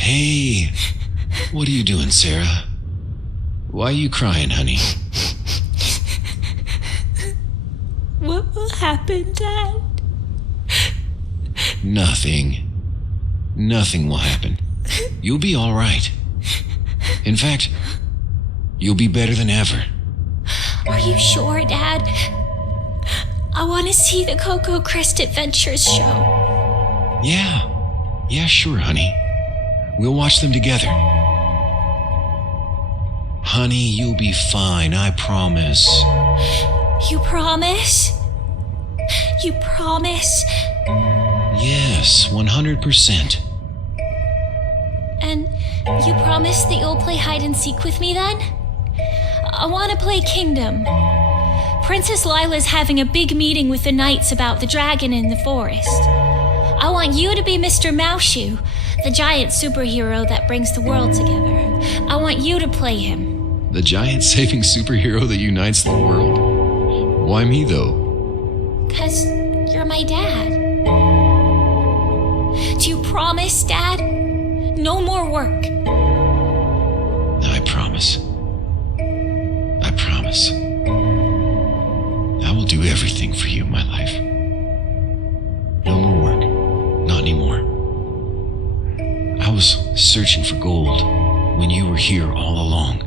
Hey, what are you doing, Sarah? Why are you crying, honey? What will happen, Dad? Nothing. Nothing will happen. You'll be all right. In fact, you'll be better than ever. Are you sure, Dad? I want to see the Cocoa Crest Adventures show. Yeah, sure, honey. We'll watch them together. Honey, you'll be fine, I promise. You promise? You promise? Yes, 100%. And you promise that you'll play hide and seek with me then? I want to play Kingdom. Princess Lila's having a big meeting with the knights about the dragon in the forest. I want you to be Mr. Mouseshoe, the giant superhero that brings the world together. I want you to play him. The giant saving superhero that unites the world? Why me, though? 'Cause you're my dad. Do you promise, Dad? No more work. I promise. I promise. I will do everything for you, my life. No more work. Not anymore. I was searching for gold when you were here all along.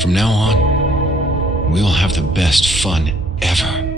From now on, we'll have the best fun ever.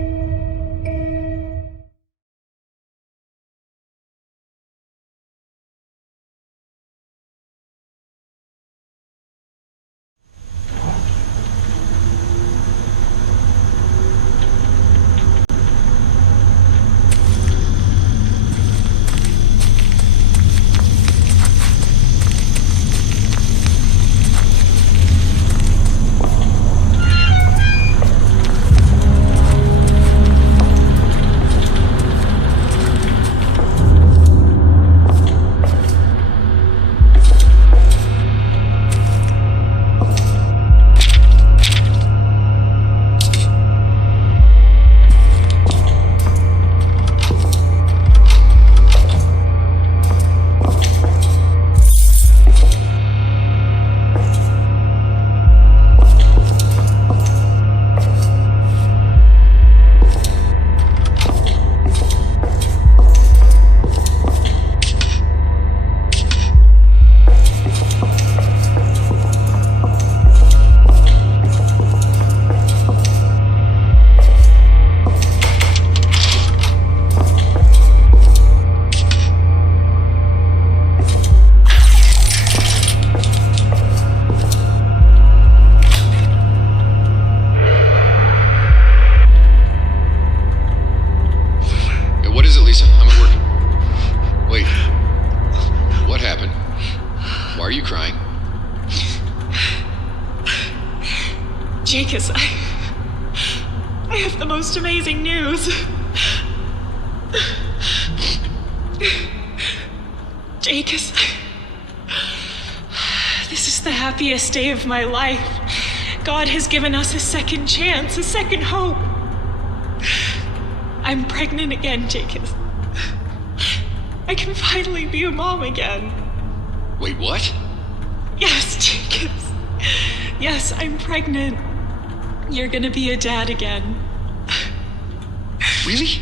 Jacobs, I have the most amazing news. Jacobs, this is the happiest day of my life. God has given us a second chance, a second hope. I'm pregnant again, Jacobs. I can finally be a mom again. Wait, what? Yes, Jacobs. Yes, I'm pregnant. You're gonna be a dad again. Really?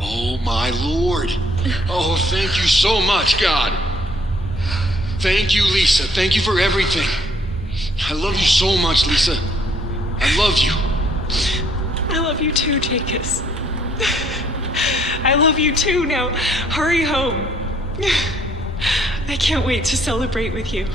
Oh, my Lord. Oh, thank you so much, God. Thank you, Lisa. Thank you for everything. I love you so much, Lisa. I love you. I love you too, Jacobs. I love you too. Now, hurry home. I can't wait to celebrate with you.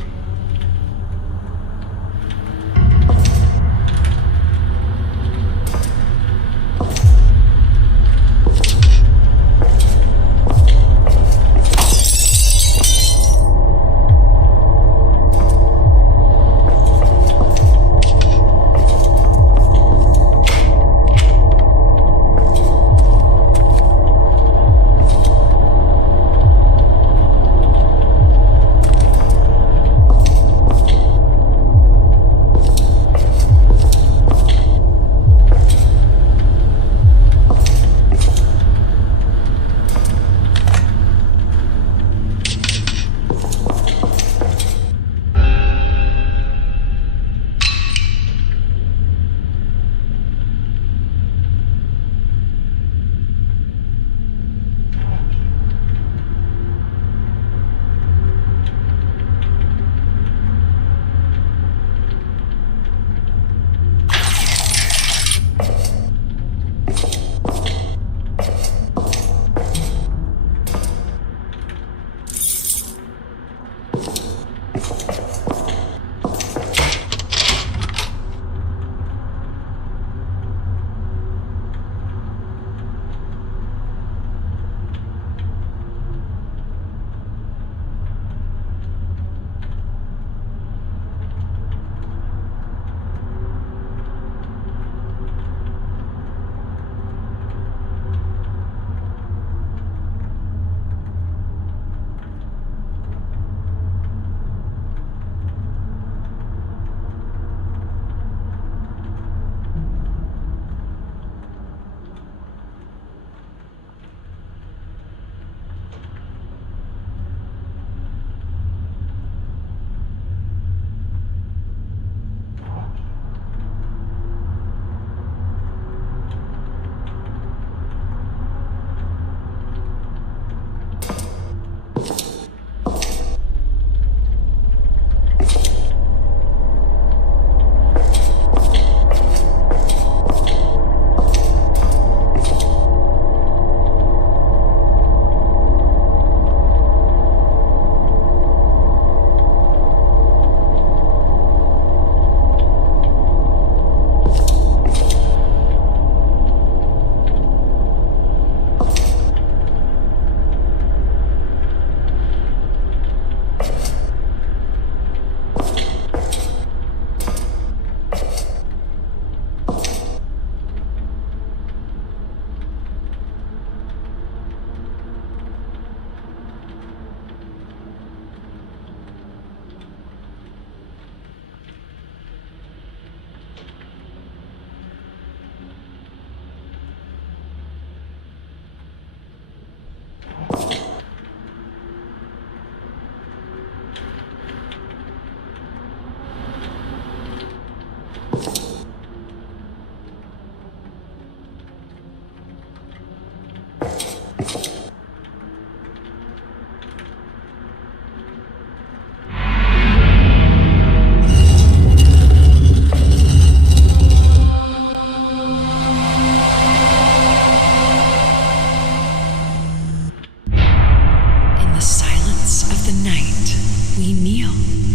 the night, we kneel,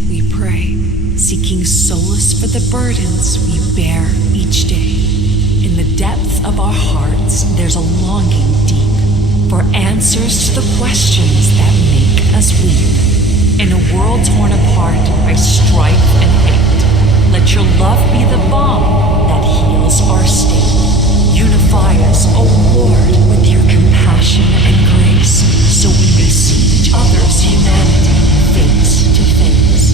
we pray, seeking solace for the burdens we bear each day. In the depths of our hearts, there's a longing deep for answers to the questions that make us weep. In a world torn apart by strife and hate, let your love be the balm that heals our state. Unify us, O Lord, with your compassion and grace, so we may see each other's humanity face to face.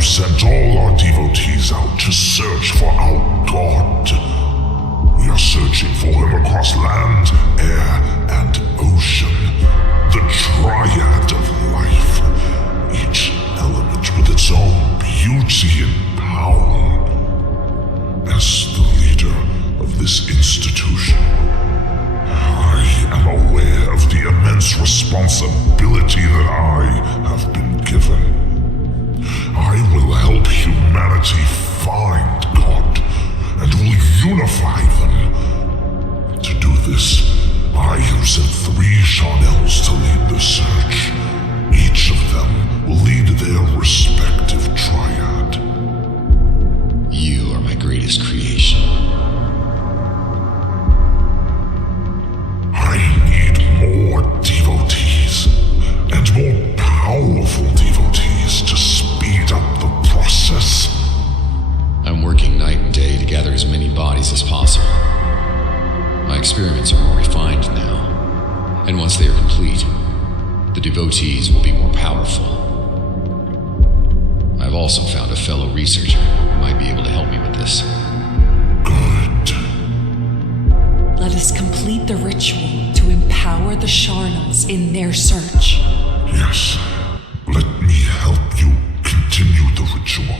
Sent all our devotees out to search for our God. We are searching for him across land, air, and ocean. The triad of life. Each element with its own beauty and power. As the leader of this institution, I am aware of the immense responsibility that I have been given. I will help humanity find God and will unify them. To do this, I have sent 3 Charnels to lead the search. Each of them will lead their respective triad. You are my greatest creation. I need more devotees, and more powerful devotees to speed up the process. I'm working night and day to gather as many bodies as possible. My experiments are more refined now, and once they are complete, the devotees will be more powerful. I've also found a fellow researcher who might be able to help me with this. Good. Let us complete the ritual to empower the Charnels in their search. Yes. Let me help you continue the ritual.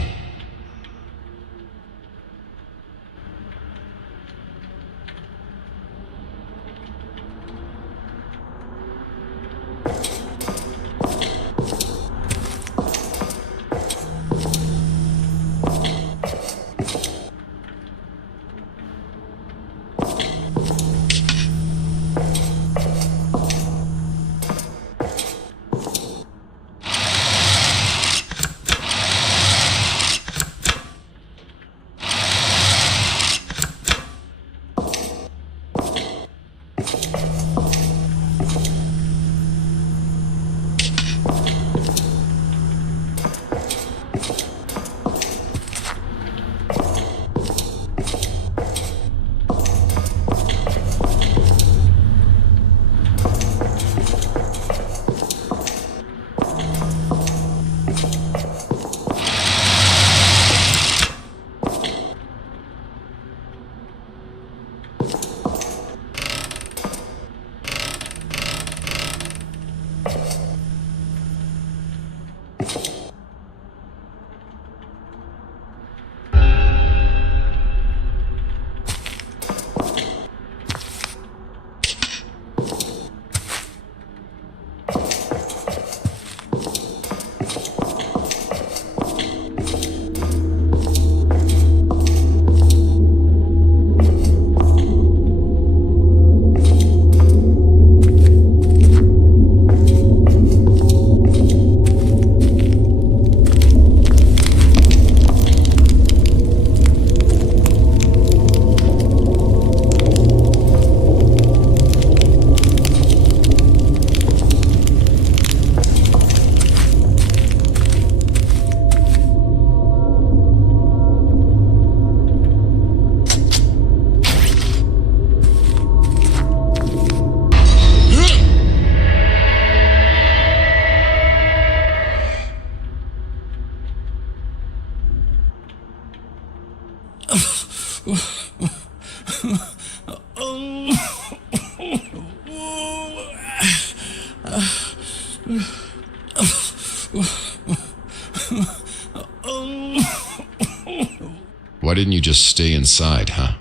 Why didn't you just stay inside, huh?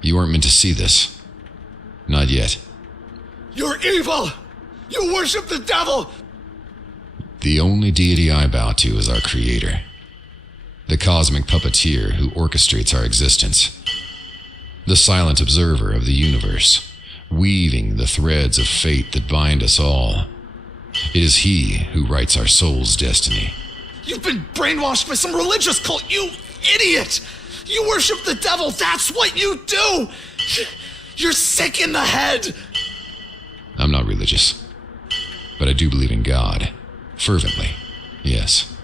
You weren't meant to see this. Not yet. You're evil! You worship the devil! The only deity I bow to is our creator. The cosmic puppeteer who orchestrates our existence. The silent observer of the universe, weaving the threads of fate that bind us all. It is he who writes our soul's destiny. You've been brainwashed by some religious cult, you idiot! You worship the devil, that's what you do! You're sick in the head! I'm not religious, but I do believe in God. Fervently, yes.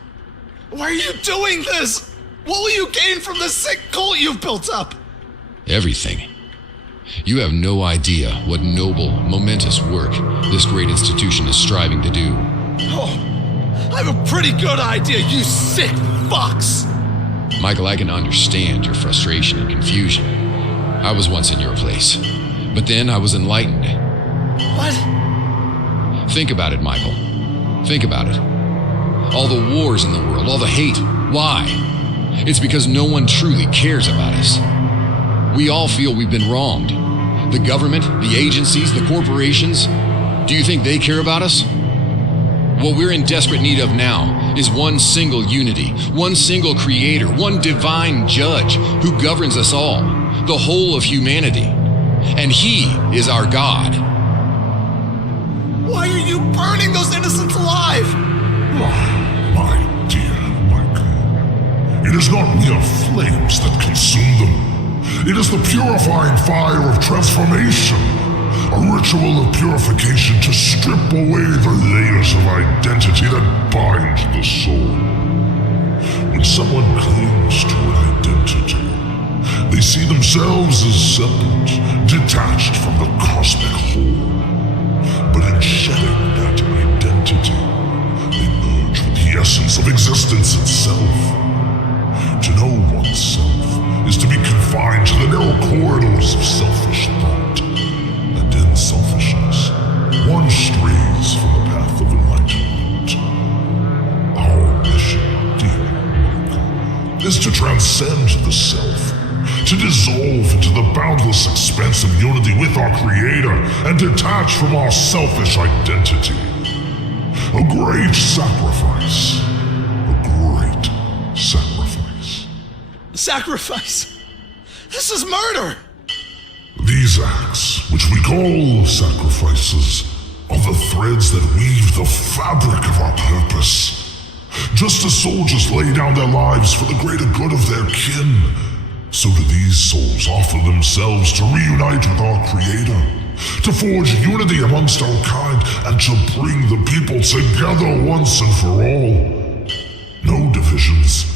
Why are you doing this? What will you gain from the sick cult you've built up? Everything. You have no idea what noble, momentous work this great institution is striving to do. Oh, I have a pretty good idea, you sick fucks! Michael, I can understand your frustration and confusion. I was once in your place, but then I was enlightened. What? Think about it, Michael. Think about it. All the wars in the world, all the hate. Why? It's because no one truly cares about us. We all feel we've been wronged. The government, the agencies, the corporations. Do you think they care about us? What we're in desperate need of now is one single unity, one single creator, one divine judge who governs us all, the whole of humanity. And he is our God. Why are you burning those innocents alive? My dear Michael, it is not mere flames that consume them. It is the purifying fire of transformation, a ritual of purification to strip away the layers of identity that bind the soul. When someone clings to an identity, they see themselves as separate, detached from the cosmic whole. But in shedding that identity, they merge with the essence of existence itself. To know oneself is to be confined to the narrow corridors of selfish thought. And in selfishness, one strays from the path of enlightenment. Our mission, dear Michael, is to transcend the self, to dissolve into the boundless expanse of unity with our Creator and detach from our selfish identity. A great sacrifice. A great sacrifice. Sacrifice? This is murder! These acts, which we call sacrifices, are the threads that weave the fabric of our purpose. Just as soldiers lay down their lives for the greater good of their kin, so do these souls offer themselves to reunite with our Creator, to forge unity amongst our kind, and to bring the people together once and for all. No divisions,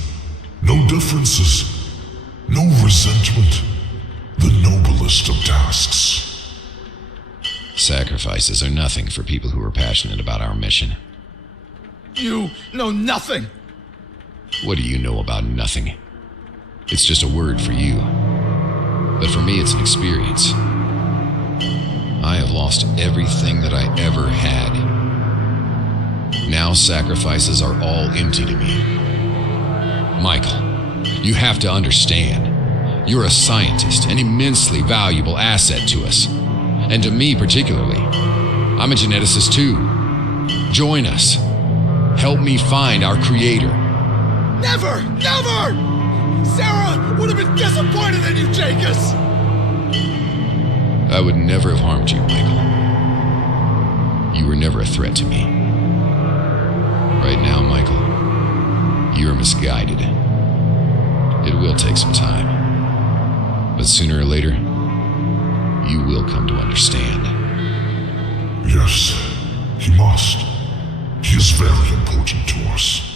no differences, no resentment. The noblest of tasks. Sacrifices are nothing for people who are passionate about our mission. You know nothing. What do you know about nothing? It's just a word for you. But for me, it's an experience. I have lost everything that I ever had. Now sacrifices are all empty to me. Michael, you have to understand. You're a scientist, an immensely valuable asset to us. And to me particularly. I'm a geneticist too. Join us. Help me find our Creator. Never! Never! Sarah would have been disappointed in you, Jacobs! I would never have harmed you, Michael. You were never a threat to me. Right now, Michael, you're misguided. It will take some time. But sooner or later, you will come to understand. Yes, he must. He is very important to us.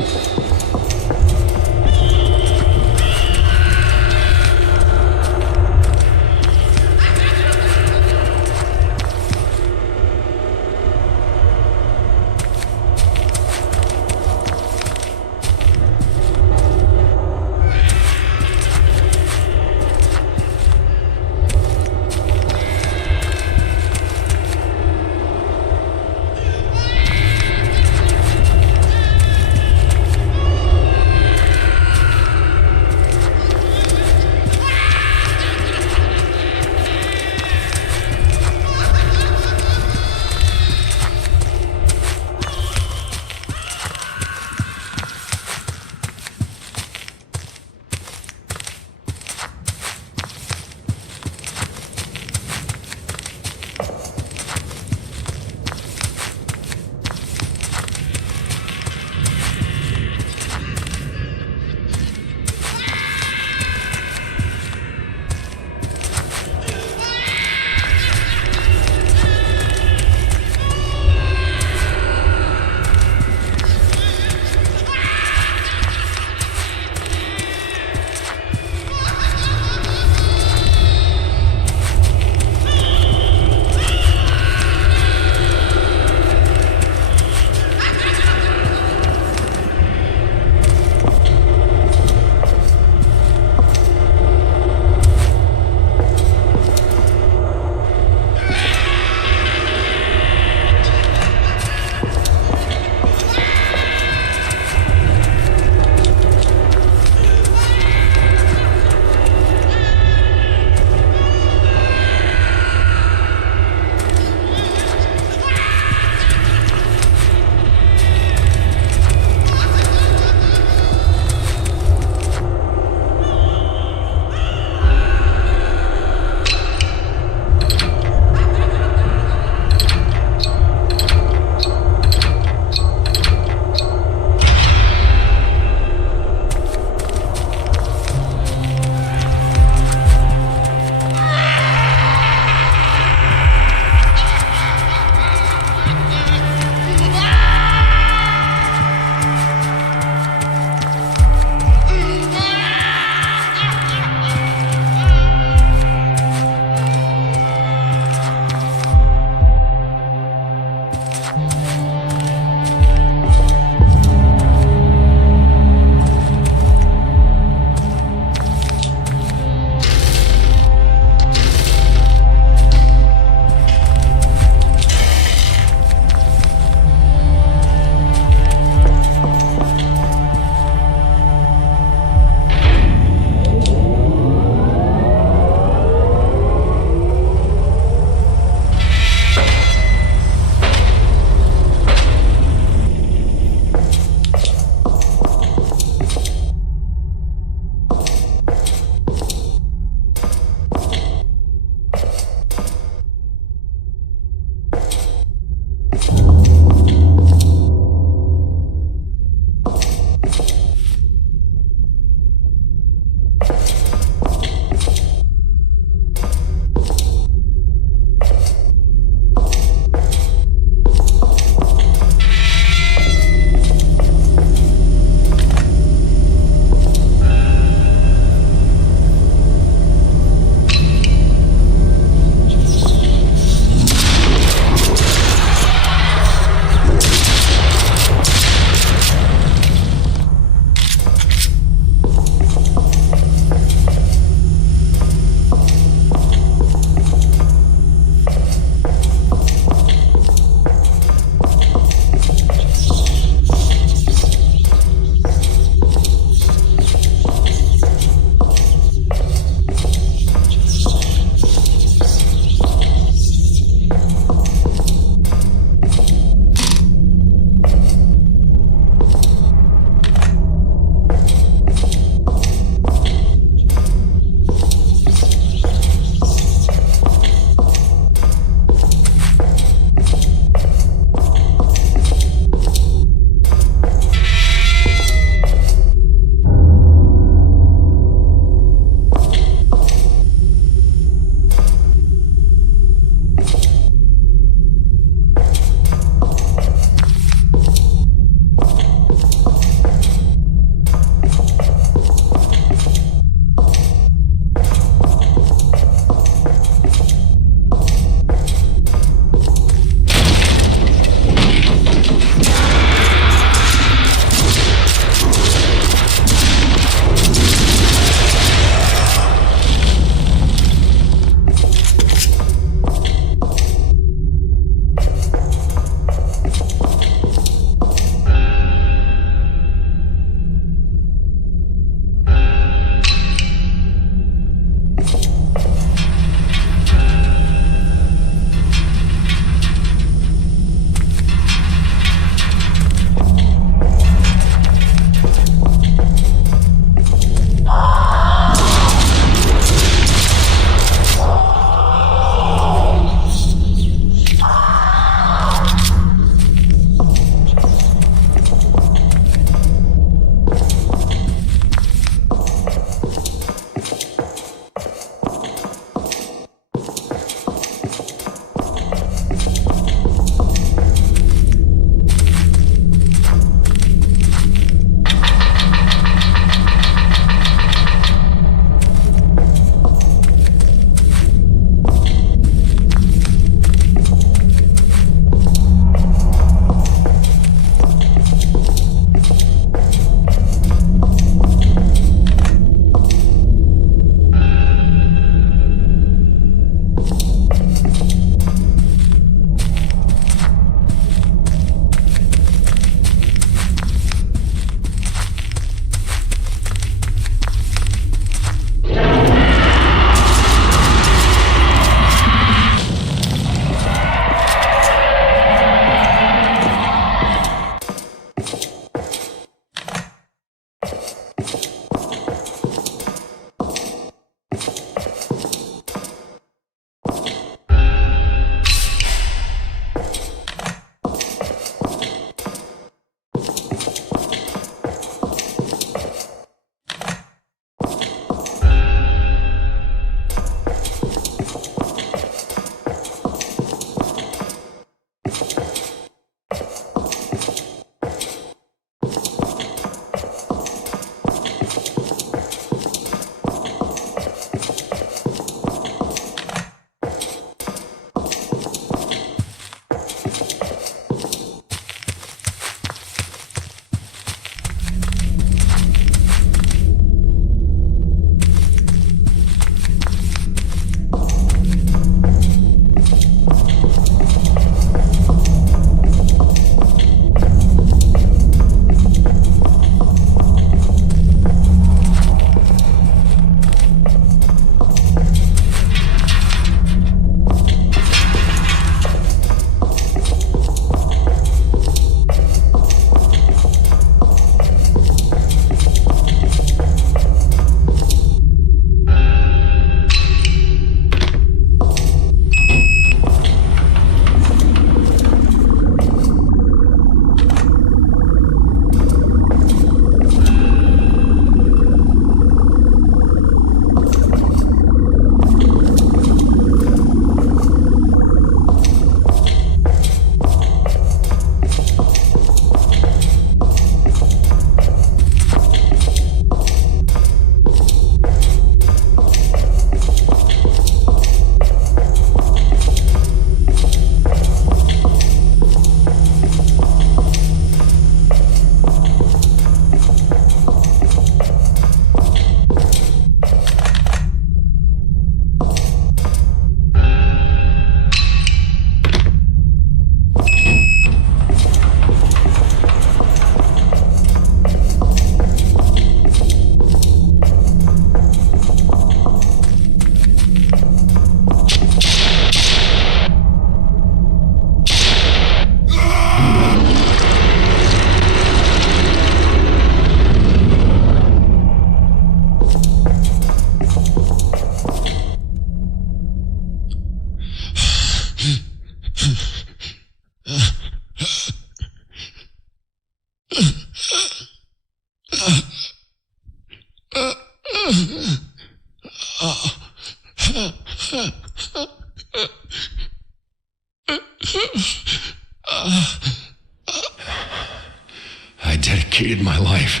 I dedicated my life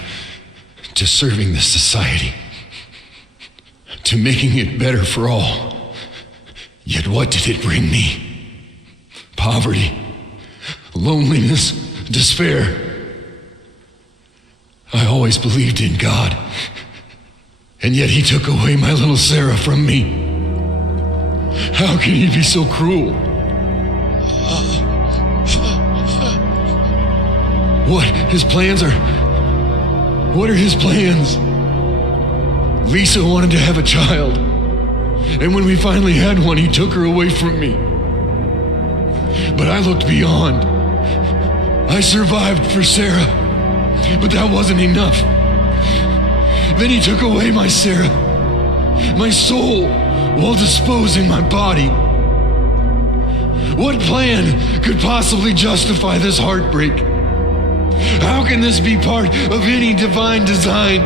to serving this society, to making it better for all. Yet what did it bring me? Poverty, loneliness, despair. I always believed in God, and yet he took away my little Sarah from me. How can he be so cruel? What are his plans? Lisa wanted to have a child, and when we finally had one, he took her away from me. But I looked beyond. I survived for Sarah, but that wasn't enough. Then he took away my Sarah, my soul, while disposing my body. What plan could possibly justify this heartbreak? How can this be part of any divine design?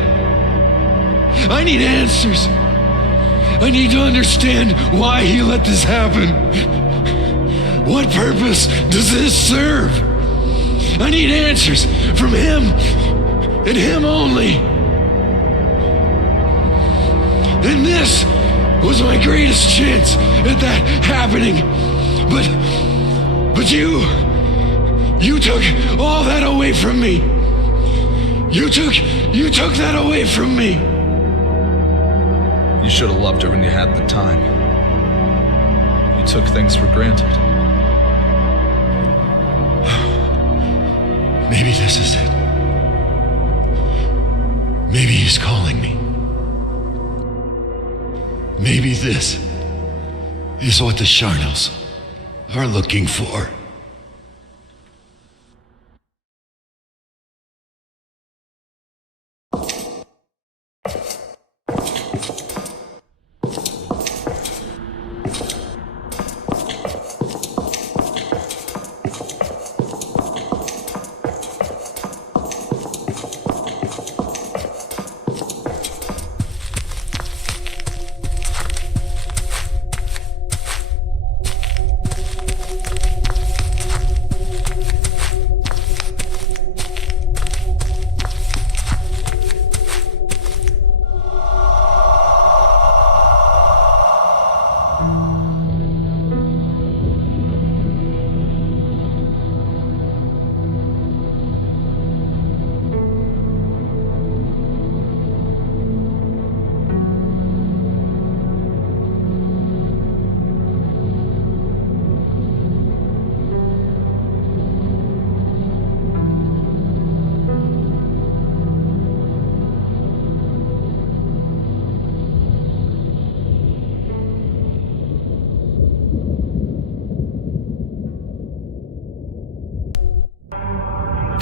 I need answers. I need to understand why he let this happen. What purpose does this serve? I need answers from him and him only. And this was my greatest chance at that happening. But you took all that away from me. You took that away from me. You should have loved her when you had the time. You took things for granted. Maybe this is it. Maybe he's calling me. Maybe this is what the Charnels are looking for.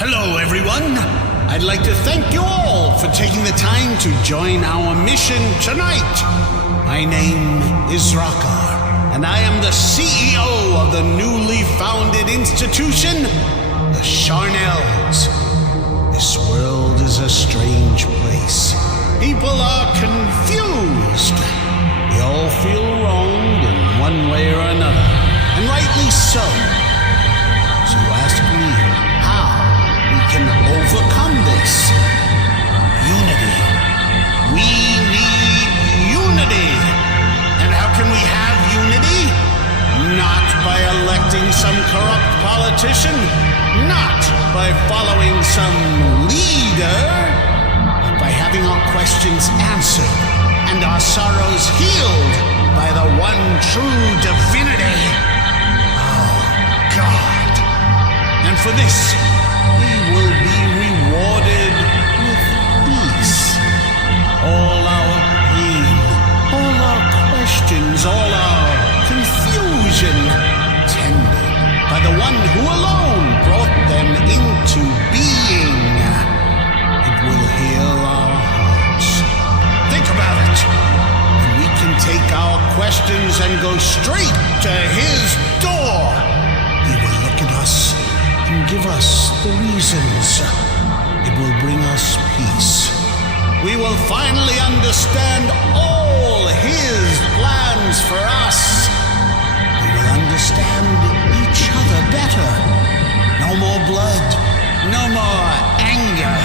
Hello, everyone. I'd like to thank you all for taking the time to join our mission tonight. My name is Rakar, and I am the CEO of the newly founded institution, the Charnels. This world is a strange place. People are confused. We all feel wronged in one way or another, and rightly so. So you ask me, how we can overcome this? Unity. We need unity. And how can we have unity? Not by electing some corrupt politician, not by following some leader, but by having our questions answered and our sorrows healed by the one true divinity, our God. And for this, we will be rewarded with peace. All our pain, all our questions, all our confusion, tended by the one who alone brought them into being. It will heal our hearts. Think about it. And we can take our questions and go straight to his door. He will look at us and give us the reasons. It will bring us peace. we will finally understand all his plans for us. We will understand each other better. No more blood, no more anger.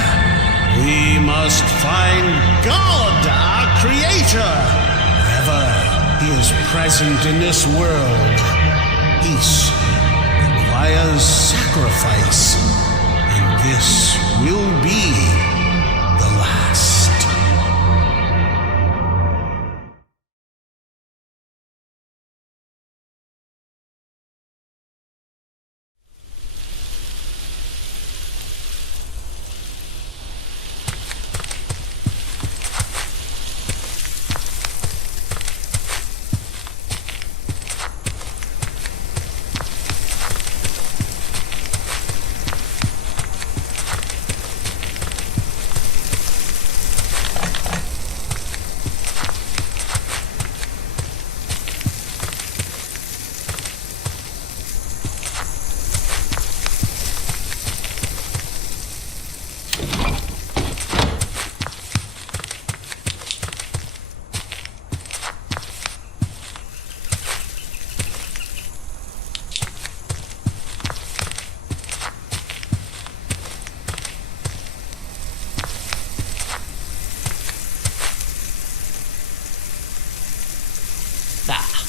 We must find God, our Creator, wherever He is present in this world. Peace requires sacrifice, and this will be the last.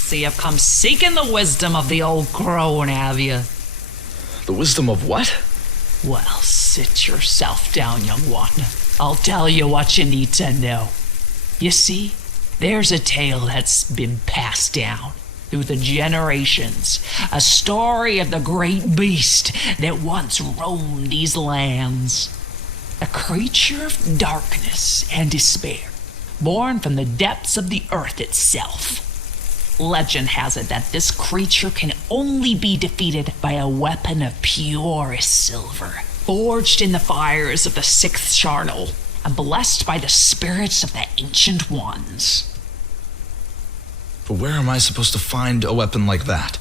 So you've come seeking the wisdom of the old crone, have you? The wisdom of what? Well, sit yourself down, young one. I'll tell you what you need to know. You see, there's a tale that's been passed down through the generations. A story of the great beast that once roamed these lands. A creature of darkness and despair, born from the depths of the earth itself. Legend has it that this creature can only be defeated by a weapon of purest silver, forged in the fires of the 6th Charnel, and blessed by the spirits of the Ancient Ones. But where am I supposed to find a weapon like that?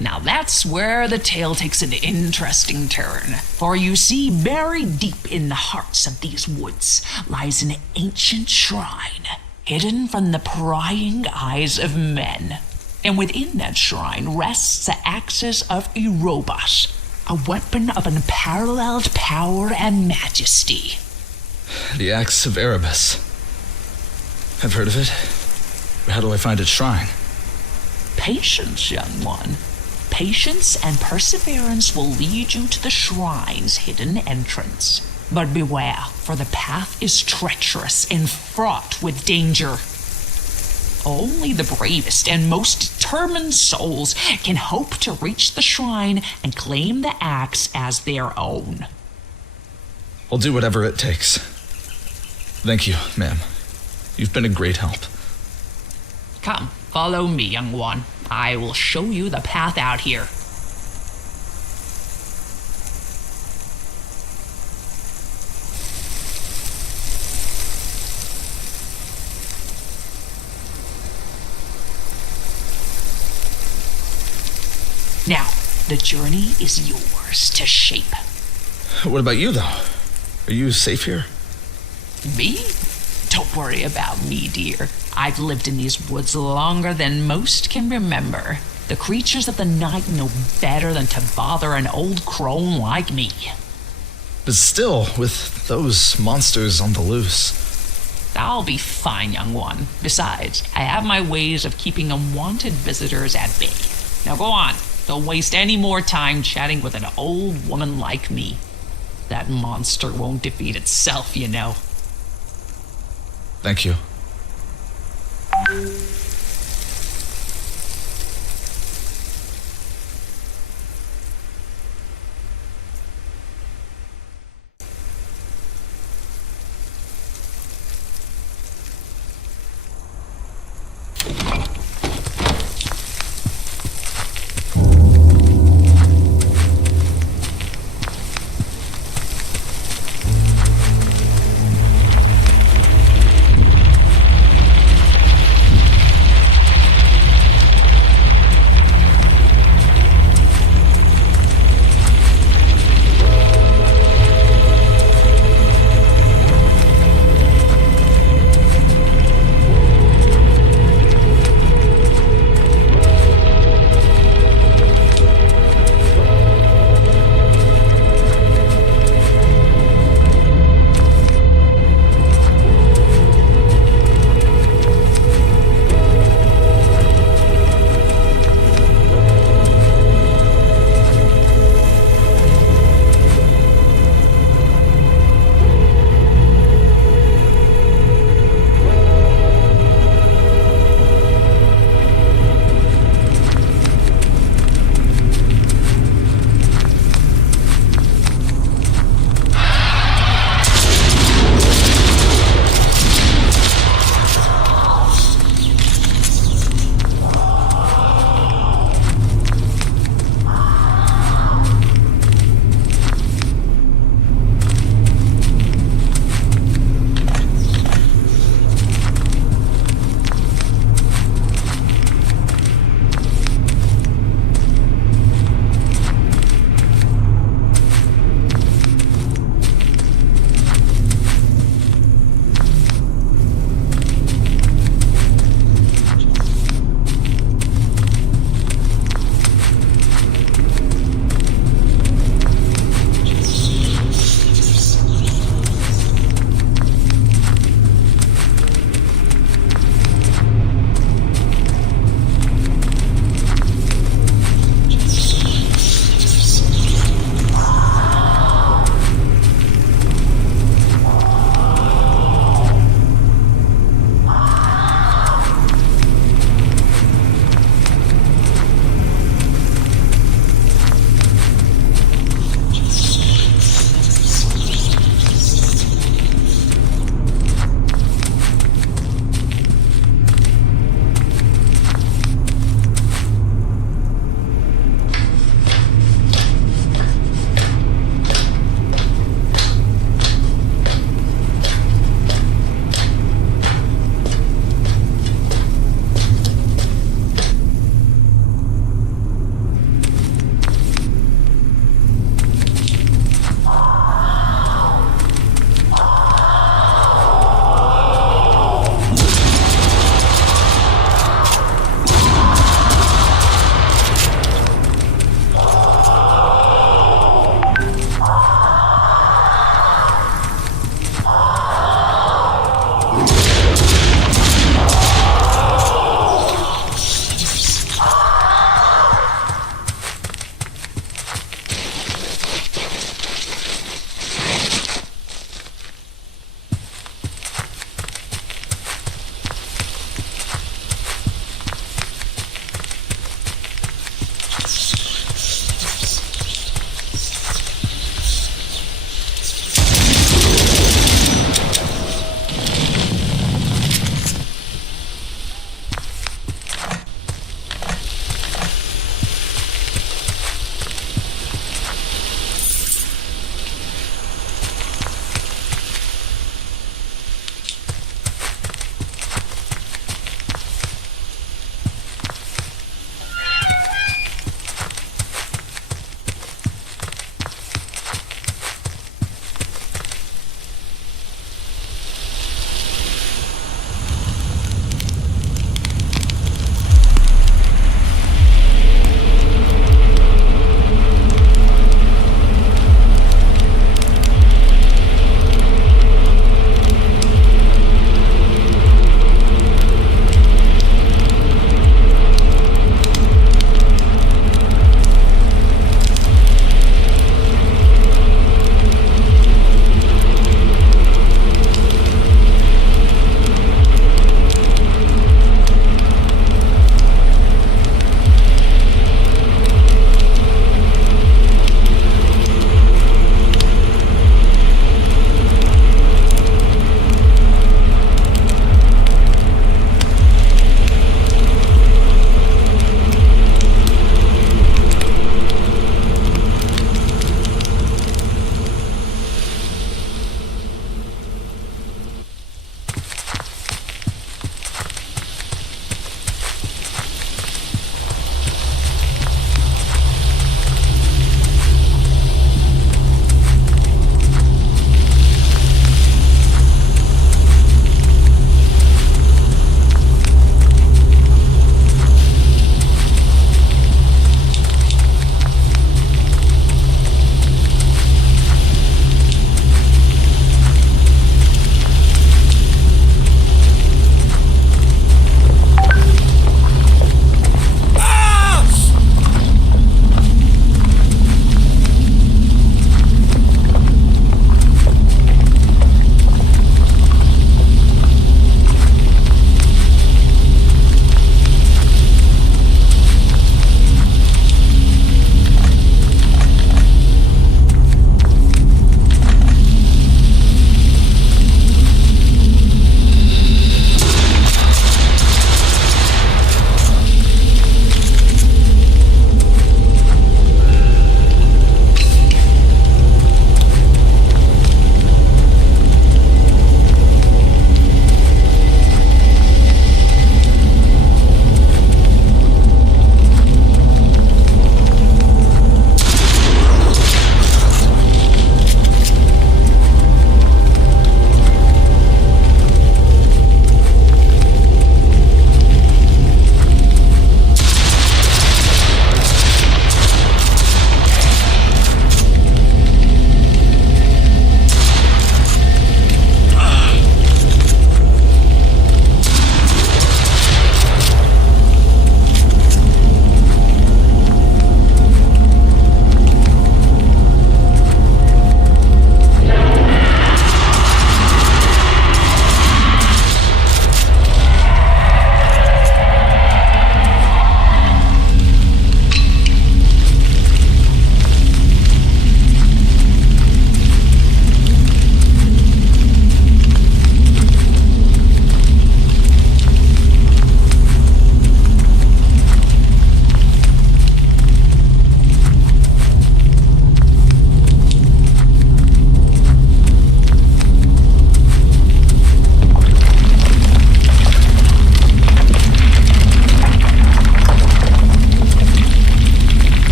Now that's where the tale takes an interesting turn. For you see, buried deep in the hearts of these woods lies an ancient shrine, hidden from the prying eyes of men. And within that shrine rests the axis of Erebos, a weapon of unparalleled power and majesty. The Axe of Erebus. I've heard of it. How do I find its shrine? Patience, young one. Patience and perseverance will lead you to the shrine's hidden entrance. But beware, for the path is treacherous and fraught with danger. Only the bravest and most determined souls can hope to reach the shrine and claim the axe as their own. I'll do whatever it takes. Thank you, ma'am. You've been a great help. Come, follow me, young one. I will show you the path out here. Now, the journey is yours to shape. What about you, though? Are you safe here? Me? Don't worry about me, dear. I've lived in these woods longer than most can remember. The creatures of the night know better than to bother an old crone like me. But still, with those monsters on the loose. I'll be fine, young one. Besides, I have my ways of keeping unwanted visitors at bay. Now go on. Don't waste any more time chatting with an old woman like me. That monster won't defeat itself, you know. Thank you.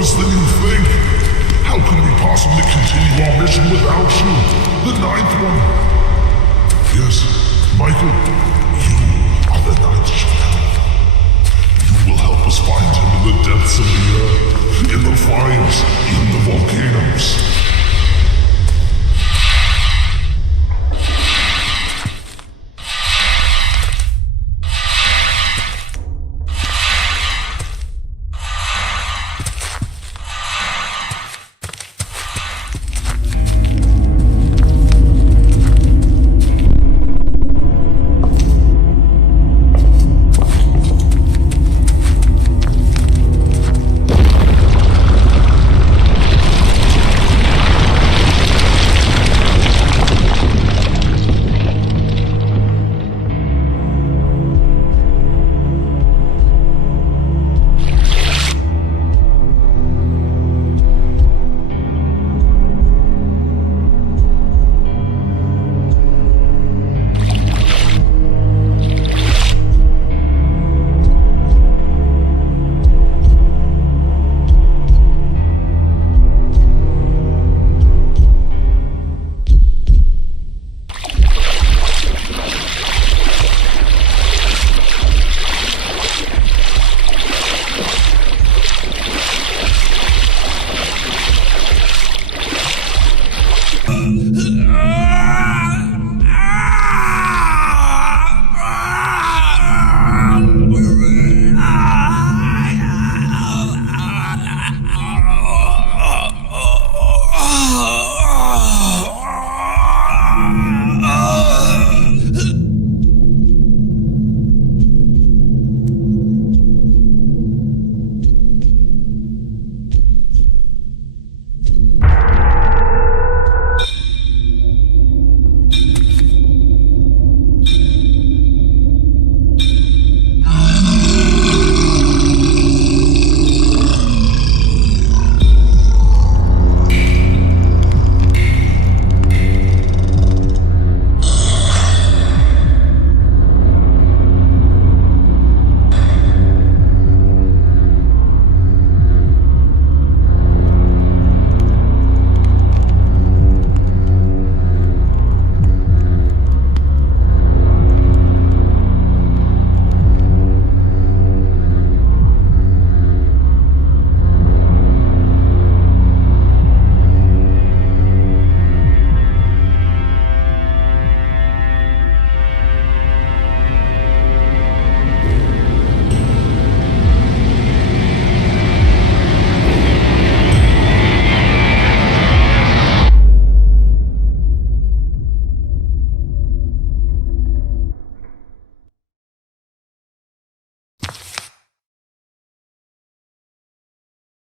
purpose than you think. How can we possibly continue our mission without you, the 9th one? Yes, Michael, you are the 9th Charnel. You will help us find him in the depths of the earth, in the fires, in the volcanoes.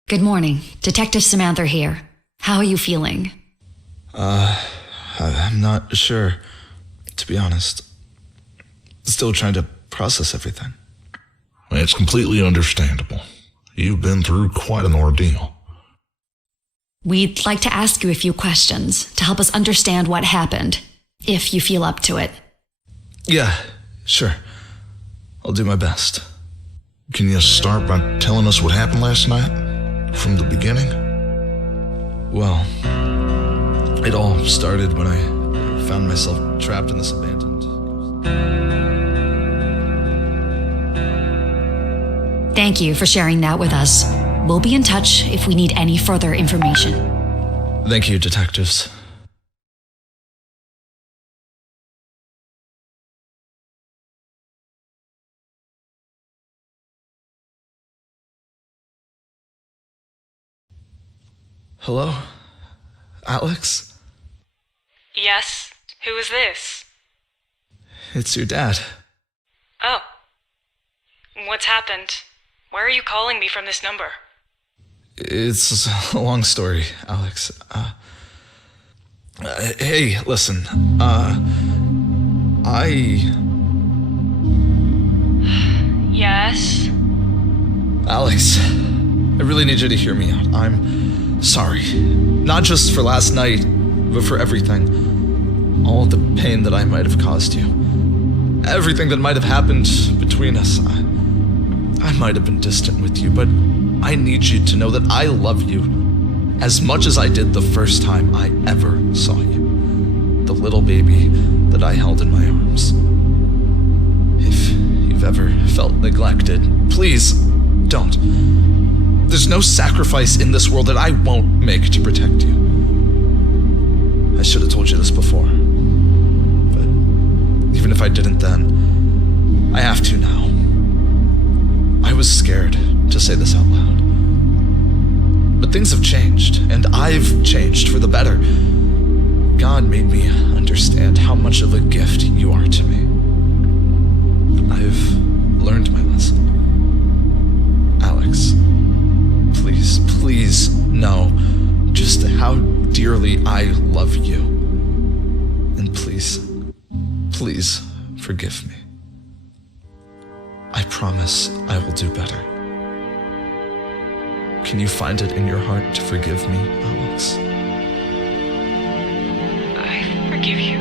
Good morning. Detective Samantha here. How are you feeling? I'm not sure, to be honest. Still trying to process everything. It's completely understandable. You've been through quite an ordeal. We'd like to ask you a few questions to help us understand what happened, if you feel up to it. Yeah, sure. I'll do my best. Can you start by telling us what happened last night? From the beginning? Well, it all started when I found myself trapped in this abandoned... Thank you for sharing that with us. We'll be in touch if we need any further information. Thank you, detectives. Hello? Alex? Yes? Who is this? It's your dad. Oh. What's happened? Why are you calling me from this number? It's a long story, Alex. Hey, listen. Yes? Alex, I really need you to hear me out. I'm sorry. Not just for last night, but for everything. All the pain that I might have caused you. Everything that might have happened between us. I might have been distant with you, but I need you to know that I love you as much as I did the first time I ever saw you. The little baby that I held in my arms. If you've ever felt neglected, please don't. There's no sacrifice in this world that I won't make to protect you. I should have told you this before. But even if I didn't then, I have to now. I was scared to say this out loud. But things have changed, and I've changed for the better. God made me understand how much of a gift you are to me. I've learned my lesson. Alex, please know just how dearly I love you. And please forgive me. I promise I will do better. Can you find it in your heart to forgive me, Alex? I forgive you.